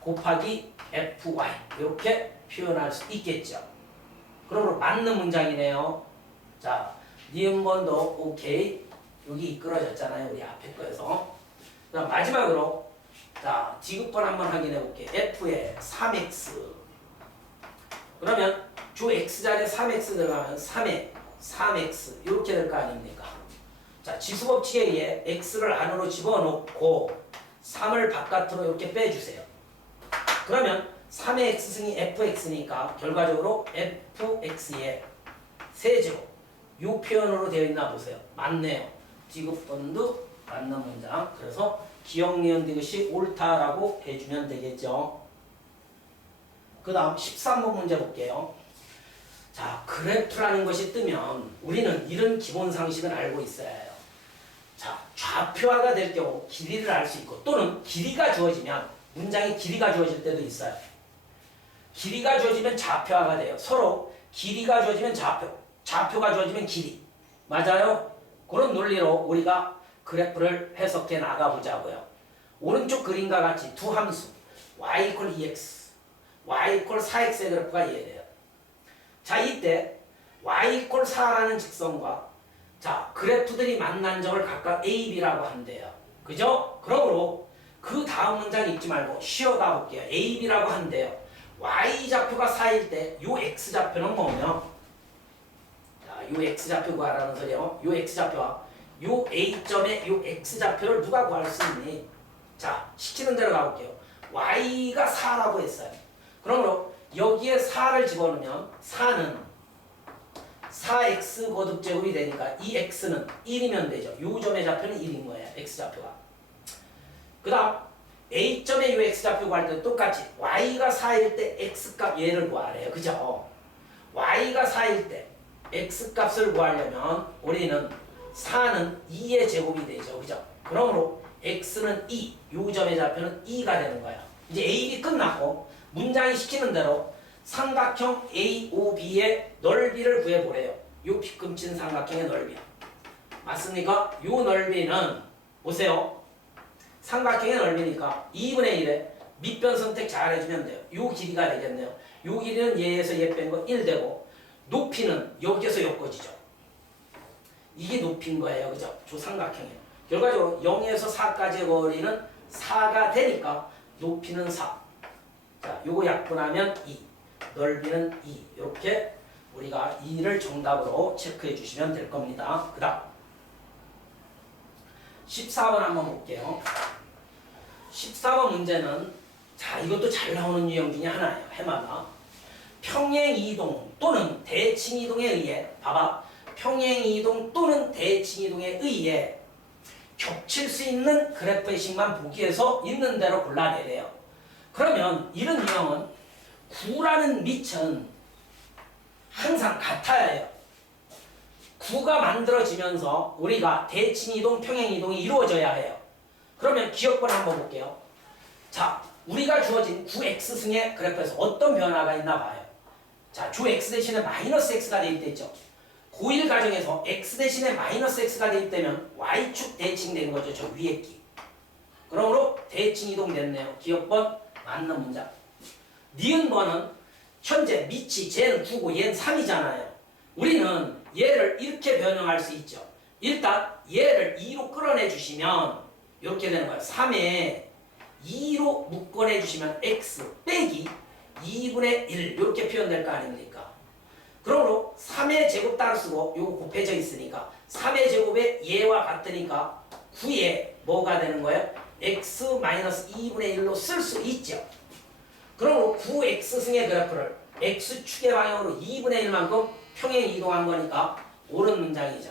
곱하기 fy 이렇게 표현할 수 있겠죠. 그러므로 맞는 문장이네요. 자, 니은번도 오케이. 여기 이끌어졌잖아요. 우리 앞에 거에서. 자, 마지막으로 자, 지급번 한번 확인해 볼게요. f의 3x 그러면 조 x 자리에 3x 들어가면 3에 3x 이렇게 될 거 아닙니까? 자, 지수법칙에 의해 x를 안으로 집어넣고 3을 바깥으로 이렇게 빼주세요. 그러면 3의 x승이 fx니까 결과적으로 fx의 세제곱 이 표현으로 되어 있나 보세요. 맞네요. 지급번도 맞는 문장. 그래서 기억, 니은, 디귿이 옳다라고 해주면 되겠죠. 그 다음 13번 문제 볼게요. 자, 그래프라는 것이 뜨면 우리는 이런 기본 상식은 알고 있어야 해요. 자, 좌표화가 될 경우 길이를 알 수 있고 또는 길이가 주어지면 문장에 길이가 주어질 때도 있어요. 길이가 주어지면 좌표화가 돼요. 서로 길이가 주어지면 좌표가 주어지면 길이. 맞아요? 그런 논리로 우리가 그래프를 해석해 나가보자고요. 오른쪽 그림과 같이 두 함수 y = 2x, y = 4x의 그래프가 이해돼요. 자, 이때 y = 4라는 직선과 자 그래프들이 만난 점을 각각 a, b라고 한대요. 그죠? 그러므로 그 다음 문장 읽지 말고 쉬어가 볼게요. a, b라고 한대요. y좌표가 4일 때 요 x좌표는 뭐며 자, 요 x좌표 구하라는 소리요. 요 x좌표와 요 a점의 요 x좌표를 누가 구할 수 있니? 자, 시키는 대로 가볼게요. y가 4라고 했어요. 그러므로 여기에 4를 집어넣으면 4는 4x 거듭제곱이 되니까 이 x는 1이면 되죠. 요 점의 좌표는 1인 거예요. x좌표가. 그 다음 a점의 요 x좌표 구할 때도 똑같이 y가 4일 때 x값 얘를 구하래요. 그죠? y가 4일 때 x값을 구하려면 우리는 4는 2의 제곱이 되죠. 그죠? 그러므로 x는 2, 요 점의 좌표는 2가 되는 거야. 이제 a, b 끝났고 문장이 시키는 대로 삼각형 AOB의 넓이를 구해보래요. 요 빗금친 삼각형의 넓이. 맞습니까? 요 넓이는 보세요. 삼각형의 넓이니까 2분의 1에 밑변 선택 잘 해주면 돼요. 요 길이가 되겠네요. 요 길이는 얘에서 얘 뺀 거 1 되고 높이는 여기에서 여기까지죠. 이게 높이인 거예요. 그죠? 저 삼각형이에요. 결과적으로 0에서 4까지의 거리는 4가 되니까 높이는 4. 자, 요거 약분하면 2. 넓이는 2. 이렇게 우리가 2를 정답으로 체크해 주시면 될 겁니다. 그 다음 14번 한번 볼게요. 14번 문제는 자 이것도 잘 나오는 유형 중에 하나예요. 해마다 평행이동 또는 대칭이동에 의해 봐봐. 평행이동 또는 대칭이동에 의해 겹칠 수 있는 그래프의 식만 보기 위해서 있는 대로 골라내래요. 그러면 이런 유형은 구라는 밑은 항상 같아야 해요. 구가 만들어지면서 우리가 대칭이동, 평행이동이 이루어져야 해요. 그러면 기억번 한번 볼게요. 자, 우리가 주어진 구 x승의 그래프에서 어떤 변화가 있나 봐요. 자, 주 x 대신에 마이너스 x가 돼 있댔죠. 고1 가정에서 x 대신에 마이너스 x가 돼 있다면 y축 대칭 되는 거죠. 저 위에 끼. 그러므로 대칭 이동 됐네요. 기억번 맞는 문장. 니은 번은 현재 밑이 쟤는 9고 얘는 3이잖아요. 우리는 얘를 이렇게 변형할 수 있죠. 일단 얘를 2로 끌어내 주시면 이렇게 되는 거예요. 3에 2로 묶어내 주시면 x 빼기 2분의 1 이렇게 표현될 거 아닙니까? 그러므로 3의 제곱 따로 쓰고 요거 곱해져 있으니까 3의 제곱에 얘와 같으니까 9에 뭐가 되는 거예요? x-2분의 1로 쓸 수 있죠. 그러므로 9x승의 그래프를 x축의 방향으로 2분의 1만큼 평행 이동한 거니까 옳은 문장이죠.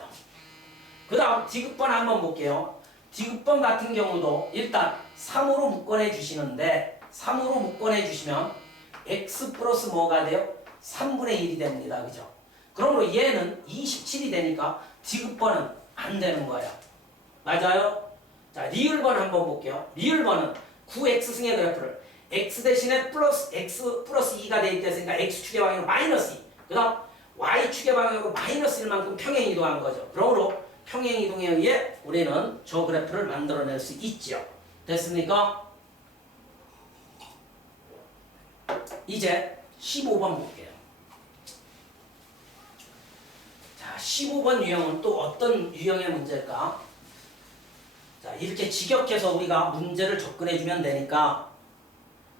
그 다음 디귿번 한번 볼게요. 디귿번 같은 경우도 일단 3으로 묶어내 주시는데 3으로 묶어내 주시면 x 플러스 뭐가 돼요? 3분의 1이 됩니다. 그죠? 그러므로 얘는 27이 되니까 디귿번은 안 되는 거예요. 맞아요? 자, 리을번 한번 볼게요. 리을번은 9x승의 그래프를 x 대신에 플러스 x 플러스 2가 돼 있다니까 x축의 방향으로 마이너스 2. 그 다음 y축의 방향으로 마이너스 1만큼 평행 이동한 거죠. 그러므로 평행 이동에 의해 우리는 저 그래프를 만들어낼 수 있죠. 됐습니까? 이제 15번 볼게요. 자, 15번 유형은 또 어떤 유형의 문제일까? 자, 이렇게 직역해서 우리가 문제를 접근해주면 되니까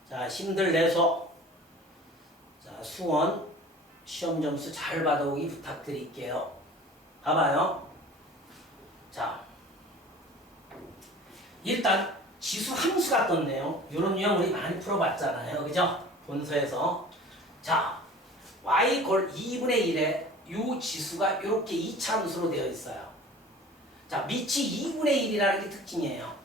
자, 힘들 내서 자, 수원 시험 점수 잘 받아오기 부탁드릴게요. 봐봐요. 자, 일단 지수 함수가 떴네요. 이런 유형 우리 많이 풀어봤잖아요. 그죠? 본서에서. 자, y 걸 2분의 1에 이 지수가 이렇게 2차 함수로 되어 있어요. 자, 밑이 2분의 1이라는 게 특징이에요.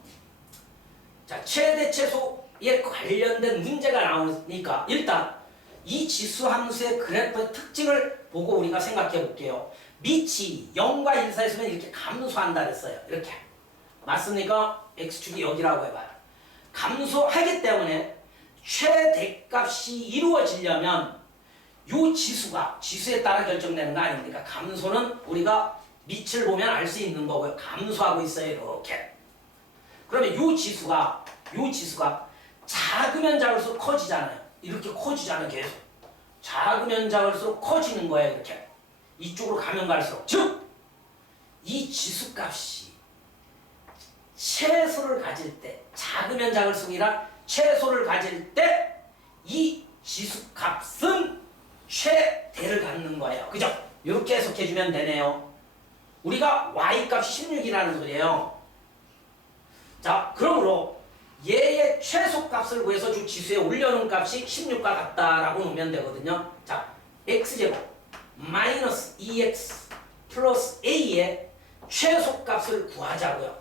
자, 최대 최소에 관련된 문제가 나오니까 일단 이 지수 함수의 그래프의 특징을 보고 우리가 생각해 볼게요. 밑이 0과 1 사이에서는 이렇게 감소한다 그랬어요. 이렇게. 맞습니까? x축이 여기라고 해봐요. 감소하기 때문에 최대값이 이루어지려면 이 지수가 지수에 따라 결정되는 거 아닙니까? 감소는 우리가 밑을 보면 알 수 있는 거고요. 감소하고 있어요. 이렇게. 그러면 이 지수가 작으면 작을수록 커지잖아요. 이렇게 커지잖아요. 계속. 작으면 작을수록 커지는 거예요. 이렇게. 이쪽으로 가면 갈수록. 즉! 이 지수값이 최소를 가질 때 작으면 작을수록이라 최소를 가질 때 이 지수값은 최대를 갖는 거예요. 그죠? 이렇게 해석해주면 되네요. 우리가 y값이 16이라는 소리예요. 자, 그러므로 얘의 최소값을 구해서 주 지수에 올려놓은 값이 16과 같다라고 놓으면 되거든요. 자, x제곱 마이너스 2x 플러스 a의 최소값을 구하자고요.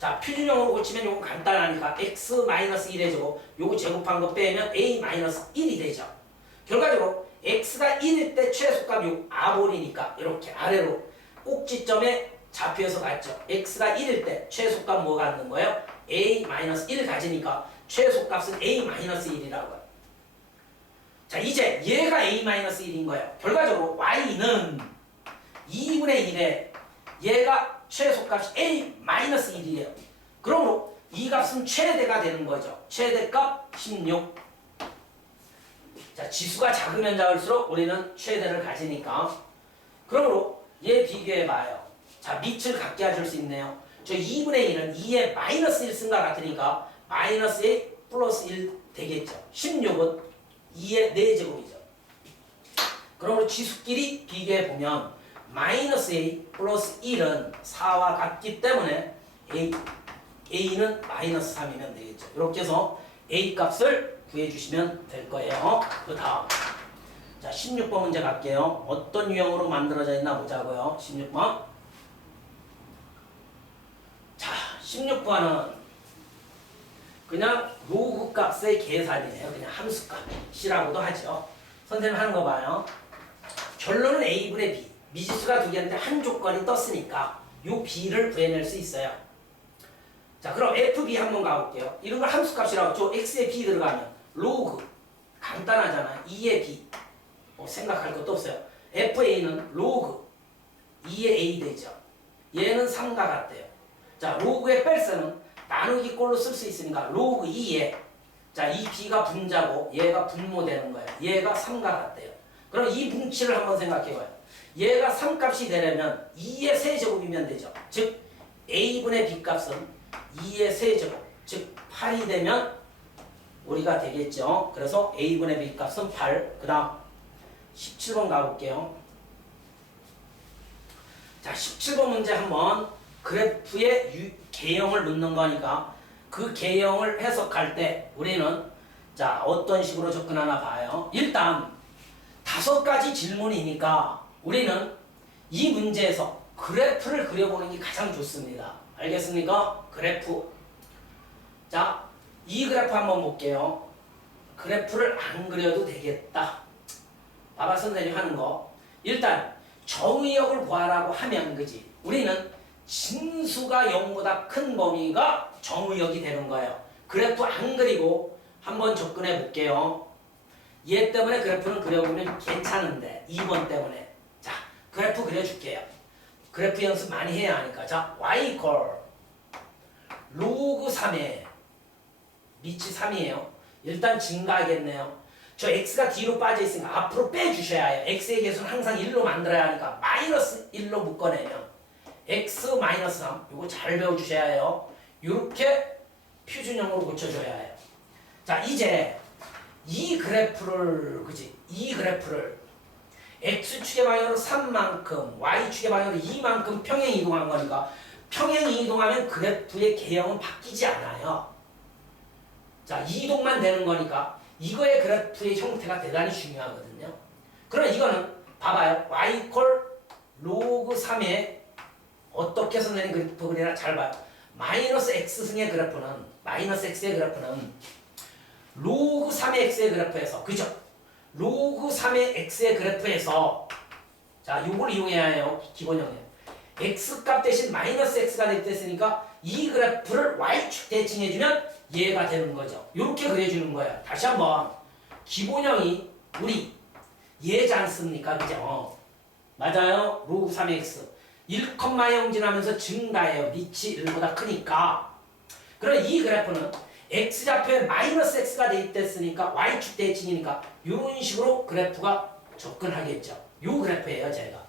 자, 표준형으로 고치면 요거 간단하니까 x 마이너스 1의 제곱 요거 제곱한 거 빼면 a 마이너스 1이 되죠. 결과적으로 x가 1일 때 최소값 요 아볼이니까 이렇게 아래로 꼭지점에 좌표에서 갔죠. x가 1일 때 최소값 뭐 갖는 거예요? a 마이너스 1을 가지니까 최소값은 a 마이너스 1이라고요. 자, 이제 얘가 a 마이너스 1인 거예요. 결과적으로 y는 2분의 1에 얘가 최소값이 a 마이너스 1이에요. 그러므로 이 값은 최대가 되는 거죠. 최대값 16. 자, 지수가 작으면 작을수록 우리는 최대를 가지니까. 그러므로 얘 비교해봐요. 자, 밑을 같게 해줄 수 있네요. 저 2분의 1은 2에 마이너스 1 쓴 것 같으니까 마이너스 a 플러스 1 되겠죠. 16은 2의 4제곱이죠. 그러므로 지수끼리 비교해보면 마이너스 a 플러스 1은 4와 같기 때문에 a는 마이너스 3이면 되겠죠. 이렇게 해서 a 값을 구해주시면 될 거예요. 그 다음 자, 16번 문제 갈게요. 어떤 유형으로 만들어져 있나 보자고요. 16번. 자, 16번은 그냥 로그 값의 계산이네요. 그냥 함수값이라고도 하죠. 선생님 하는 거 봐요. 결론은 a분의 b. 미지수가 두 개인데 한 조건이 떴으니까 요 b를 구해낼 수 있어요. 자, 그럼 fb 한번 가볼게요. 이런 걸 함수값이라고 저 x에 b 들어가면 로그 간단하잖아. 2의 b 뭐 생각할 것도 없어요. fa는 로그 2의 a 되죠. 얘는 3과 같대요. 자, 로그의 뺄셈은 나누기 꼴로 쓸 수 있으니까 로그 2에 자, 이 b가 분자고 얘가 분모되는 거예요. 얘가 3과 같대요. 그럼 이 뭉치를 한번 생각해봐요. 얘가 3값이 되려면 2의 세제곱이면 되죠. 즉 a분의 b값은 2의 세제곱 즉 8이 되면 우리가 되겠죠. 그래서 a분의 b값은 8. 그 다음 17번 가볼게요. 자, 17번 문제 한번 그래프의 개형을 묻는 거니까 그 개형을 해석할 때 우리는 자, 어떤 식으로 접근하나 봐요. 일단 5가지 질문이니까 우리는 이 문제에서 그래프를 그려보는 게 가장 좋습니다. 알겠습니까? 그래프. 자, 이 그래프 한번 볼게요. 그래프를 안 그려도 되겠다. 봐봐, 선생님 하는 거. 일단 정의역을 구하라고 하면 그지. 우리는 진수가 0보다 큰 범위가 정의역이 되는 거예요. 그래프 안 그리고 한번 접근해 볼게요. 얘 때문에 그래프는 그려보면 괜찮은데 2번 때문에. 자, 그래프 그려줄게요. 그래프 연습 많이 해야 하니까. 자, y 걸 로그 3에 밑이 3이에요. 일단 증가하겠네요. 저 x가 뒤로 빠져 있으니까 앞으로 빼주셔야 해요. x의 개수는 항상 1로 만들어야 하니까 마이너스 1로 묶어내면 x 마이너스 3 이거 잘 배워주셔야 해요. 이렇게 표준형으로 고쳐줘야 해요. 자, 이제 이 그래프를 그지? 이 그래프를 x축의 방향으로 3만큼 y축의 방향으로 2만큼 평행 이동한 거니까 평행 이동하면 그래프의 개형은 바뀌지 않아요. 자, 이동만 되는 거니까 이거의 그래프의 형태가 대단히 중요하거든요. 그럼 이거는 봐봐요. y 콜 로그 3에 어떻게 선생님 그래프 그리나 잘 봐요. 마이너스 x승의 그래프는 마이너스 x의 그래프는 로그 3의 x의 그래프에서 그죠? 로그 3의 x의 그래프에서 자, 요걸 이용해야 해요. 기본형이에요. x값 대신 마이너스 x가 됐으니까 이 그래프를 y축 대칭해주면 얘가 되는 거죠. 이렇게 그려주는 거예요. 다시 한번 기본형이 우리 얘지 않습니까? 그죠? 맞아요. 로그 3의 x 1,0 지나면서 증가해요. 밑이 1보다 크니까. 그럼 이 그래프는 x좌표에 마이너스 x가 대입됐으니까 y축 대칭이니까 이런 식으로 그래프가 접근하겠죠. 요 그래프예요. 제가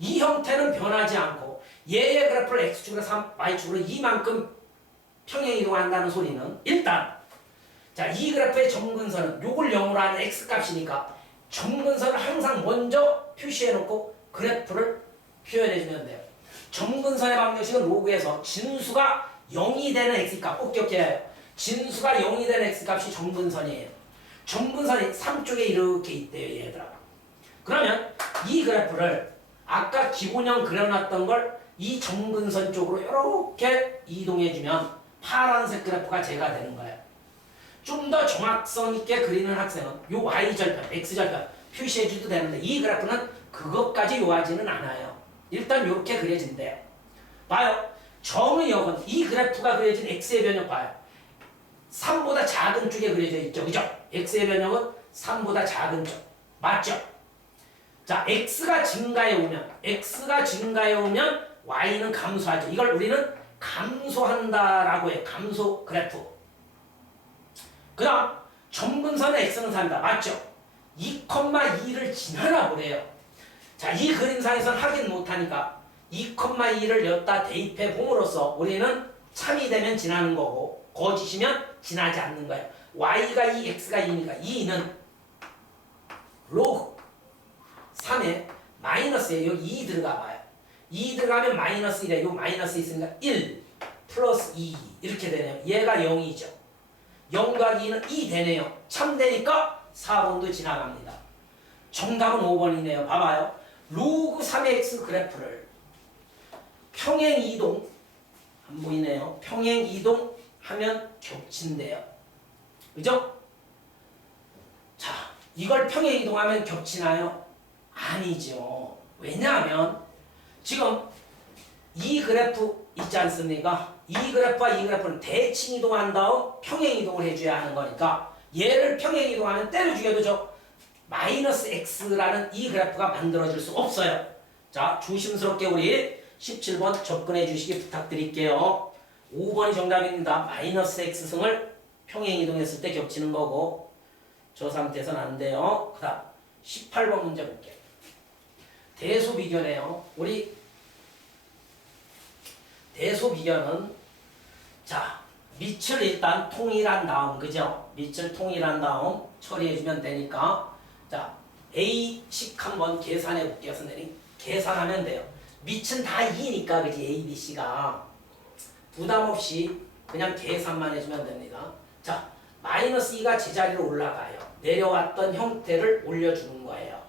이 형태는 변하지 않고 얘의 그래프를 x축으로 3, y축으로 2만큼 평행 이동한다는 소리는 일단 자, 이 그래프의 점근선은 요걸 0으로 하는 x값이니까 점근선을 항상 먼저 표시해놓고 그래프를 표현해주면 돼요. 점근선의 방정식은 로그에서 진수가 0이 되는 x값 꼭 기억해야 해요. 진수가 0이 되는 x값이 점근선이에요. 점근선이 3쪽에 이렇게 있대요. 얘들아. 그러면 이 그래프를 아까 기본형 그려놨던 걸 이 점근선 쪽으로 이렇게 이동해주면 파란색 그래프가 제가 되는 거예요. 좀 더 정확성 있게 그리는 학생은 요 y절편, x절편 표시해줘도 되는데 이 그래프는 그것까지 요하지는 않아요. 일단 이렇게 그려진대요. 봐요. 정의역은 이 그래프가 그려진 x의 변형 봐요. 3보다 작은 쪽에 그려져 있죠. 그죠? x의 변형은 3보다 작은 쪽. 맞죠? 자, x가 증가해 오면 y는 감소하죠. 이걸 우리는 감소한다라고 해요. 감소 그래프. 그 다음 점근선의 x는 3이다. 맞죠? 2,2를 지나나 보래요. 자, 이 그림상에서는 확인 못하니까 2,2를 여기다 대입해 봄으로써 우리는 참이 되면 지나는 거고 거짓이면 지나지 않는 거예요. y가 2, x가 2니까 2는 로그 3에 마이너스에 여기 2 들어가 봐요. 2 들어가면 마이너스 1에 요 마이너스 있으니까 1 플러스 2 이렇게 되네요. 얘가 0이죠. 0 더하기 2는 2 되네요. 참 되니까 4번도 지나갑니다. 정답은 5번이네요. 봐봐요. 로그 3의 x 그래프를 평행 이동 안 보이네요. 평행 이동 하면 겹친대요. 그죠? 자, 이걸 평행 이동하면 겹치나요? 아니죠. 왜냐하면 지금 이 그래프 있지 않습니까? 이 그래프와 이 그래프는 대칭 이동한 다음 평행 이동을 해줘야 하는 거니까 얘를 평행 이동하면 때려 죽여도 죠 마이너스 x라는 이 그래프가 만들어질 수 없어요. 자, 조심스럽게 우리 17번 접근해 주시기 부탁드릴게요. 5번이 정답입니다. 마이너스 x승을 평행 이동했을 때 겹치는 거고 저 상태에서는 안 돼요. 그 다음 18번 문제 볼게요. 대소 비교네요. 우리 대소 비교는 자, 밑을 일단 통일한 다음, 그죠? 밑을 통일한 다음 처리해주면 되니까 자, A식 한번 계산해 볼게요, 선생님. 계산하면 돼요. 밑은 다 2니까, 그지? A, B, C가 부담 없이 그냥 계산만 해주면 됩니다. 자, 마이너스 2가 제자리로 올라가요. 내려왔던 형태를 올려주는 거예요.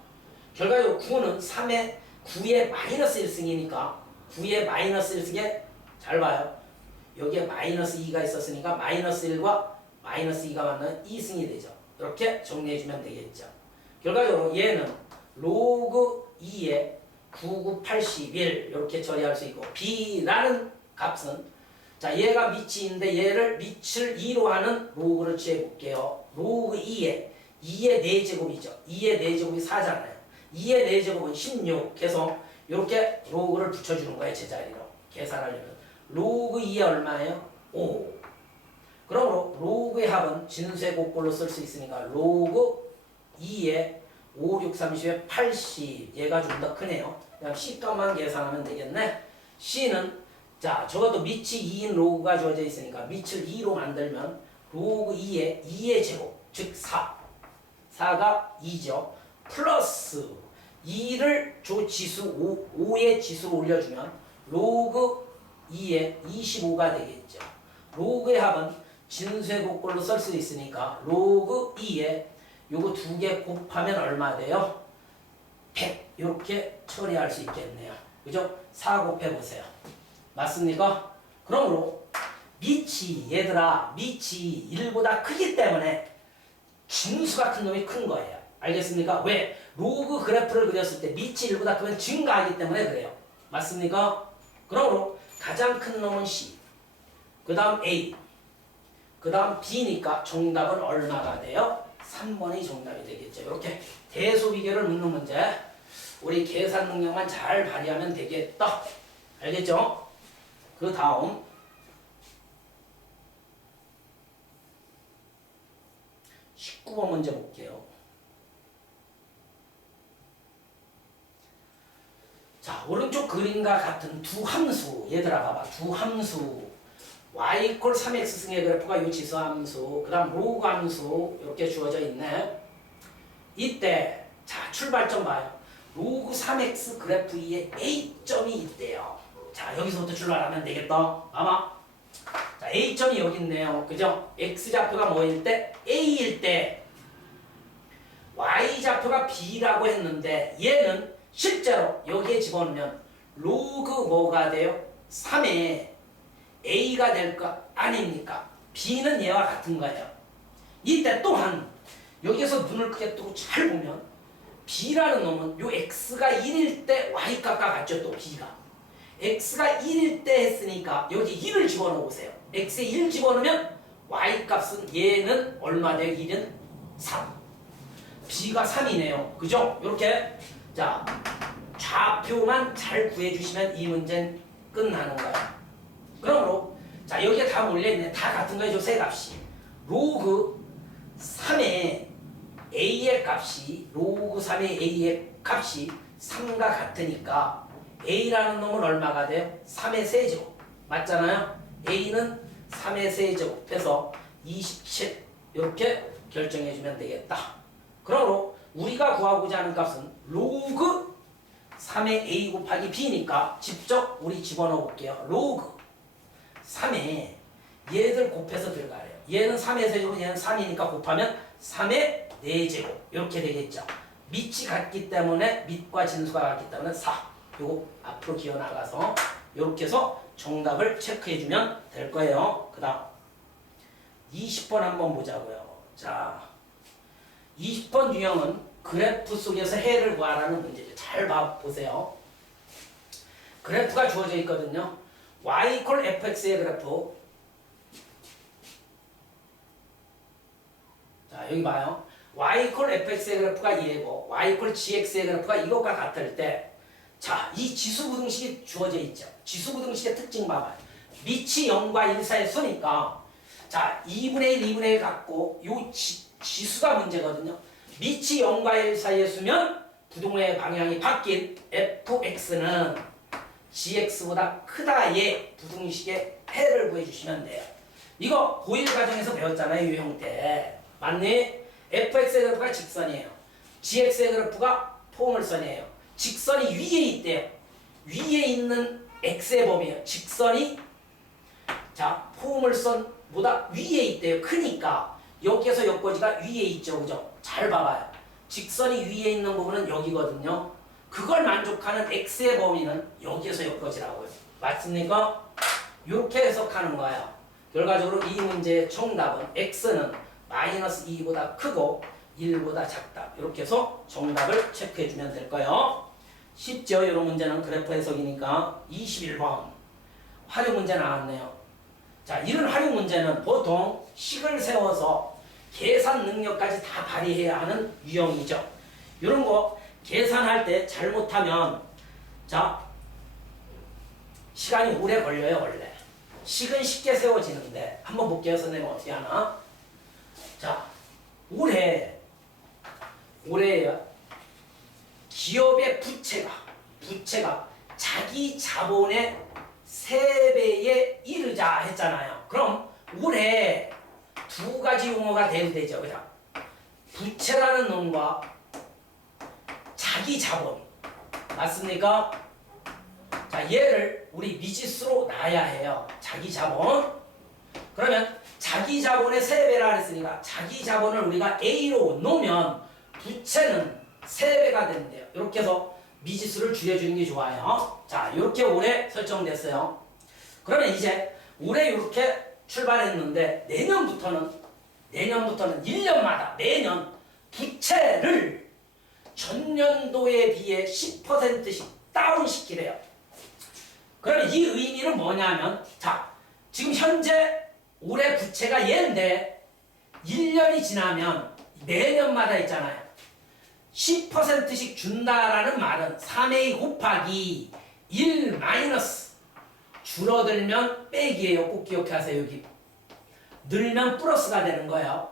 결과적으로 9는 3의 9의 마이너스 1승이니까 9의 마이너스 1승에 잘 봐요. 여기에 마이너스 2가 있었으니까 마이너스 1과 마이너스 2가 만나면 2승이 되죠. 이렇게 정리해주면 되겠죠. 결과적으로 얘는 로그 2에 9981 이렇게 처리할 수 있고 B라는 값은 자 얘가 밑이 있는데 얘를 밑을 2로 하는 로그를 취해볼게요. 로그 2에 2의 4제곱이죠. 2의 4제곱이 4잖아요. 2의 4제곱은 16 해서 이렇게 로그를 붙여주는 거예요. 제자리로 계산하려면 로그 2에 얼마예요? 5. 그러므로 로그의 합은 진수의 곱꼴로 쓸 수 있으니까 로그 2에 5, 6, 30에 80 얘가 좀 더 크네요. 그냥 C값만 계산하면 되겠네. C는 자 적어도 밑이 2인 로그가 주어져 있으니까 밑을 2로 만들면 로그 2에 2의 제곱 즉 4 4가 2죠. 플러스 2를 조 지수 5의 지수로 올려주면 로그 2에 25가 되겠죠. 로그의 합은 진수의 곱꼴로 쓸 수 있으니까 로그 2에 요거 두 개 곱하면 얼마 돼요? 100 이렇게 처리할 수 있겠네요. 그죠? 4 곱해보세요. 맞습니까? 그러므로 밑이 얘들아 밑이 1보다 크기 때문에 진수가 큰 놈이 큰 거예요. 알겠습니까? 왜? 로그 그래프를 그렸을 때 밑이 1보다 크면 증가하기 때문에 그래요. 맞습니까? 그러므로 가장 큰 놈은 C, 그 다음 A, 그 다음 B니까 정답은 얼마가 돼요? 3번이 정답이 되겠죠. 이렇게 대소 비교를 묻는 문제 우리 계산 능력만 잘 발휘하면 되겠다. 알겠죠? 그 다음 19번 문제 볼게요. 자, 오른쪽 그림과 같은 두 함수 얘들아 봐봐. 두 함수 y 이퀄 3x승의 그래프가 이 지수함수 그 다음 로그 함수 이렇게 주어져 있네. 이때 자 출발점 봐요. 로그 3x 그래프 위에 A점이 있대요. 자 여기서부터 출발하면 되겠다. 아마 자 A점이 여기 있네요. 그죠? X좌표가 뭐일 때? A일 때 Y좌표가 B라고 했는데 얘는 실제로 여기에 집어넣으면 로그 뭐가 돼요? 3에 A가 될 거 아닙니까? B는 얘와 같은 거예요. 이때 또한 여기서 눈을 크게 뜨고 잘 보면 B라는 놈은 요 X가 1일 때 Y값과 같죠. 또 B가 X가 1일 때 했으니까 여기 1을 집어넣어 보세요. X에 1 집어넣으면 Y값은 얘는 얼마 돼요? 1은 3 B가 3이네요. 그죠? 이렇게 자 좌표만 잘 구해주시면 이 문제는 끝나는 거예요. 그러므로 자 여기에 다 몰려있네. 다 같은 거예요. 저 세 값이 로그 3의 A의 값이 로그 3의 A의 값이 3과 같으니까 A라는 놈은 얼마가 돼요? 3의 세제곱 맞잖아요. A는 3의 세제곱 해서 27 이렇게 결정해주면 되겠다. 그러므로 우리가 구하고자 하는 값은 로그 3의 A 곱하기 B니까 직접 우리 집어넣어 볼게요. 로그 3에 얘들 곱해서 들어가래요. 얘는 3의 세제곱, 얘는 3이니까 곱하면 3의 4제곱 이렇게 되겠죠. 밑이 같기 때문에 밑과 진수가 같기 때문에 4. 요거 앞으로 기어 나가서 요렇게 해서 정답을 체크해 주면 될 거예요. 그다음 20번 한번 보자고요. 자, 20번 유형은 그래프 속에서 해를 구하라는 문제죠. 잘 보세요. 그래프가 주어져 있거든요. y equal fx의 그래프. 자, 여기 봐요. y equal fx의 그래프가 이래고 y equal gx의 그래프가 이것과 같을 때, 자, 이 지수부등식이 주어져 있죠. 지수부등식의 특징 봐봐요. 밑이 0과 1 사이의 수니까, 자, 2분의 1, 2분의 1 갖고 요 지수가 문제거든요. 밑이 0과 1 사이의 수면 부동의 방향이 바뀐 fx는 gx보다 크다의 부등식의 해를 구해주시면 돼요. 이거 고1 과정에서 배웠잖아요. 이 형태. 맞니? fx의 그래프가 직선이에요. gx의 그래프가 포물선이에요. 직선이 위에 있대요. 위에 있는 x의 범위예요. 직선이 자 포물선보다 위에 있대요. 크니까 여기에서 여기까지가 위에 있죠. 그죠? 잘 봐봐요. 직선이 위에 있는 부분은 여기거든요. 그걸 만족하는 x의 범위는 여기에서 여기까지라고요. 맞습니까? 이렇게 해석하는 거예요. 결과적으로 이 문제의 정답은 x는 마이너스 2보다 크고 1보다 작다. 이렇게 해서 정답을 체크해주면 될 거예요. 쉽죠? 이런 문제는 그래프 해석이니까. 21번 활용 문제 나왔네요. 자, 이런 활용 문제는 보통 식을 세워서 계산 능력까지 다 발휘해야 하는 유형이죠. 이런 거 계산할 때 잘못하면 자 시간이 오래 걸려요. 원래 식은 쉽게 세워지는데 한번 볼게요. 선생님 어떻게 하나. 자, 올해 기업의 부채가 자기 자본의 3배에 이르자 했잖아요. 그럼 올해 두 가지 용어가 대두되죠. 그죠? 부채라는 놈과 자기 자본. 맞습니까? 자, 얘를 우리 미지수로 놔야 해요. 자기 자본. 그러면 자기 자본의 3배라 했으니까 자기 자본을 우리가 A로 놓으면 부채는 3배가 된대요. 이렇게 해서 미지수를 줄여주는 게 좋아요. 자, 이렇게 올해 설정됐어요. 그러면 이제 올해 이렇게 출발했는데 내년부터는 1년마다 매년 부채를 전년도에 비해 10%씩 다운시키래요. 그러면 이 의미는 뭐냐면 자, 지금 현재 올해 부채가 얘인데 1년이 지나면 매년마다 있잖아요. 10%씩 준다라는 말은 3a 곱하기 1 마이너스 줄어들면 빼기예요. 꼭 기억하세요. 여기 늘면 플러스가 되는 거예요.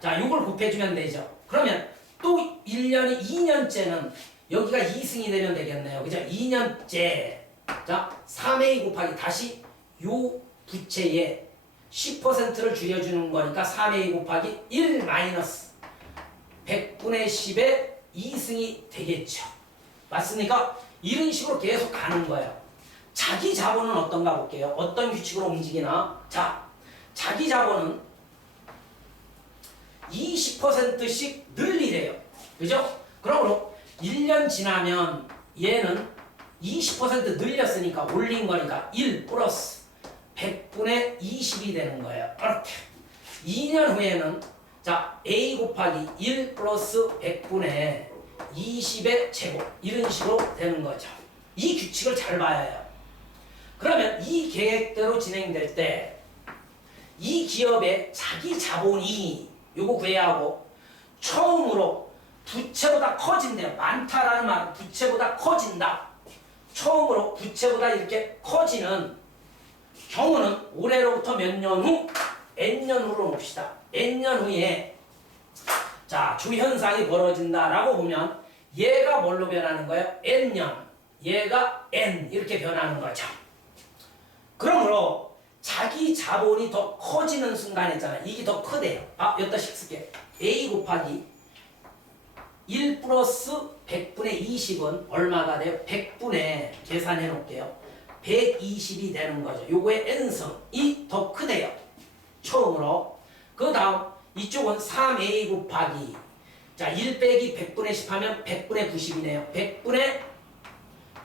자, 이걸 곱해주면 되죠. 그러면 또 1년이 2년째는 여기가 2승이 되면 되겠네요. 그죠? 2년째 자 3a 곱하기 다시 요 부채에 10%를 줄여주는 거니까 3a 곱하기 1 마이너스 100분의 10의 2승이 되겠죠. 맞습니까? 이런 식으로 계속 가는 거예요. 자기 자본은 어떤가 볼게요. 어떤 규칙으로 움직이나. 자, 자기 자본은 20%씩 늘리래요. 그죠? 그러므로 1년 지나면 얘는 20% 늘렸으니까 올린 거니까 1 플러스 100분의 20이 되는 거예요. 이렇게. 2년 후에는 자 A 곱하기 1 플러스 100분의 20의 제곱 이런 식으로 되는 거죠. 이 규칙을 잘 봐야 해요. 그러면 이 계획대로 진행될 때 이 기업의 자기 자본이 요거 구해야 하고 처음으로 부채보다 커진대요. 많다라는 말은 부채보다 커진다. 처음으로 부채보다 이렇게 커지는 경우는 올해로부터 몇 년 후? N년 후로 봅시다. N년 후에 자 주현상이 벌어진다라고 보면 얘가 뭘로 변하는 거예요? N년. 얘가 N 이렇게 변하는 거죠. 그러므로 자기 자본이 더 커지는 순간 있잖아요. 이게 더 크대요. 아, 여기다 식 쓸게. A 곱하기 1 플러스 100분의 20은 얼마가 돼요? 100분의 계산해 놓을게요. 120이 되는 거죠. 요거의 n승이 더 크대요. 처음으로. 그 다음 이쪽은 3a 곱하기 자, 1 빼기 100분의 10 하면 100분의 90이네요. 100분의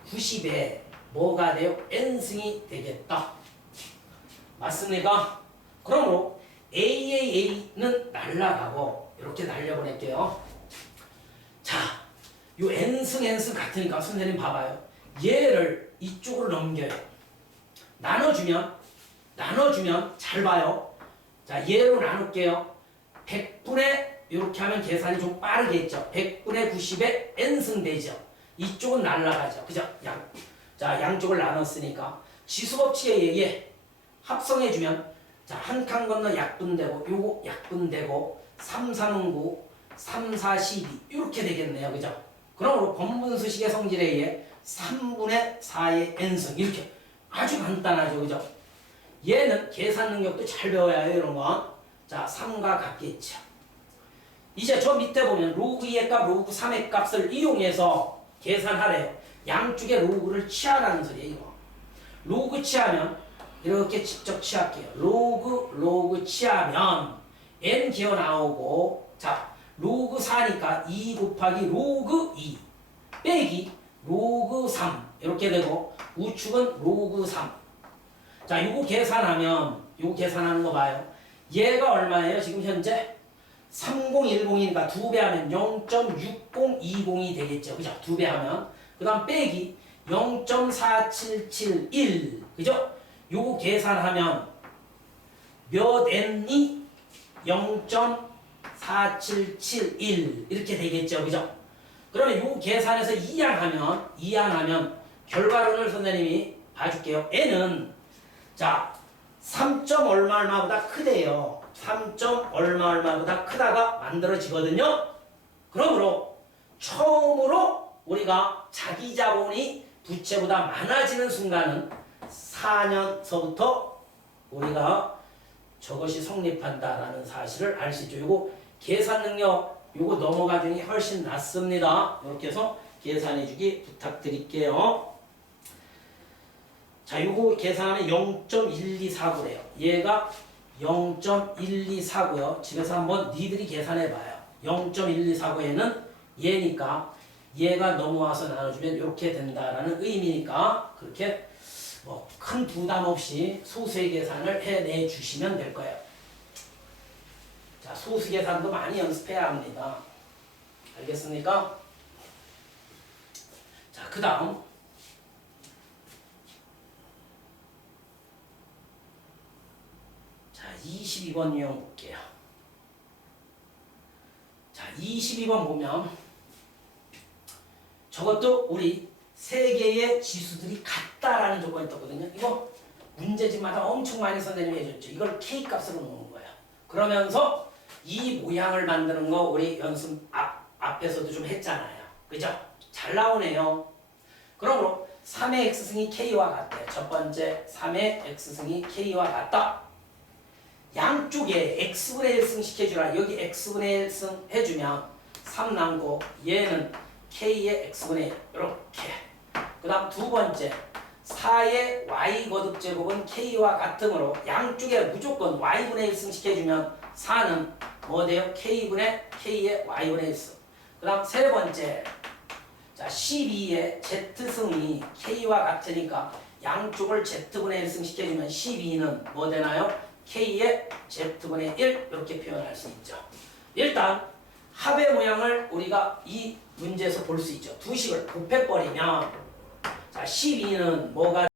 90에 뭐가 돼요? n승이 되겠다. 맞습니까? 그러므로 AAA는 날라가고 이렇게 날려보낼게요. 자, 요 n승 n승 같으니까 선생님 봐봐요. 얘를 이쪽으로 넘겨요. 나눠주면 잘 봐요. 자, 얘로 나눌게요. 100분의 이렇게 하면 계산이 좀 빠르겠죠. 100분의 90에 n승 되죠. 이쪽은 날라가죠. 그죠? 자, 양쪽을 나눴으니까 지수법칙에 의해 합성해주면 자, 한 칸 건너 약분되고 요거 약분되고 3, 3은 9, 3, 4, 12 이렇게 되겠네요. 그죠? 그러므로 번분수식의 성질에 의해 3분의 4의 n승 이렇게 아주 간단하죠. 그죠? 얘는 계산 능력도 잘 배워야 해요. 이런 건. 자, 3과 같겠죠. 이제 저 밑에 보면 로그 2의 값, 로그 3의 값을 이용해서 계산하래요. 양쪽에 로그를 취하라는 소리예요. 이거. 로그 취하면 이렇게 직접 취할게요. 로그 취하면 n 기어 나오고 자, 로그 4니까 2 곱하기 로그 2 빼기 로그 3 이렇게 되고 우측은 로그 3. 자, 요거 계산하는 거 봐요. 얘가 얼마예요? 지금 현재 3010이니까 2배 하면 0.6020이 되겠죠. 그죠? 2배 하면. 그 다음 빼기 0.4771. 그죠? 요거 계산하면 몇 n이 0.4771 이렇게 되겠죠. 그죠? 그러면 요 계산해서 이항하면 결과론을 선생님이 봐줄게요. n은 자 3. 얼마보다 크대요. 3. 얼마보다 크다가 만들어지거든요. 그러므로 처음으로 우리가 자기 자본이 부채보다 많아지는 순간은 4년서부터 우리가 저것이 성립한다라는 사실을 알 수 있죠. 요거 계산 능력 요거 넘어가중이 훨씬 낫습니다. 이렇게 해서 계산해 주기 부탁드릴게요. 자, 요거 계산하면 0.1249래요. 얘가 0.1249요. 집에서 한번 니들이 계산해 봐요. 0.1249에는 얘니까 얘가 넘어와서 나눠주면 이렇게 된다라는 의미니까 그렇게 뭐 큰 부담 없이 소수의 계산을 해내 주시면 될 거예요. 자, 소수 계산도 많이 연습해야 합니다. 알겠습니까? 자, 그 다음 자, 22번 유형 볼게요. 자, 22번 보면 저것도 우리 세 개의 지수들이 같다라는 조건이 떴거든요. 이거 문제집마다 엄청 많이 선생님이 해줬죠. 이걸 K값으로 놓은 거예요. 그러면서 이 모양을 만드는 거 우리 연습 앞에서도 좀 했잖아요. 그죠? 잘 나오네요. 그러므로 3의 X승이 K와 같대요. 첫 번째 3의 X승이 K와 같다. 양쪽에 X분의 1승 시켜주라. 여기 X분의 1승 해주면 3 남고 얘는 K의 X분의 1 이렇게. 그 다음 두 번째 4의 Y 거듭제곱은 K와 같으므로 양쪽에 무조건 Y분의 1승 시켜주면 4는 뭐 돼요? K분의 K의 Y분의 1승. 그 다음 세 번째 자 12의 Z승이 K와 같으니까 양쪽을 Z분의 1승 시켜주면 12는 뭐 되나요? K의 Z분의 1 이렇게 표현할 수 있죠. 일단 합의 모양을 우리가 이 문제에서 볼 수 있죠. 두 식을 곱해버리면 자 12는 뭐가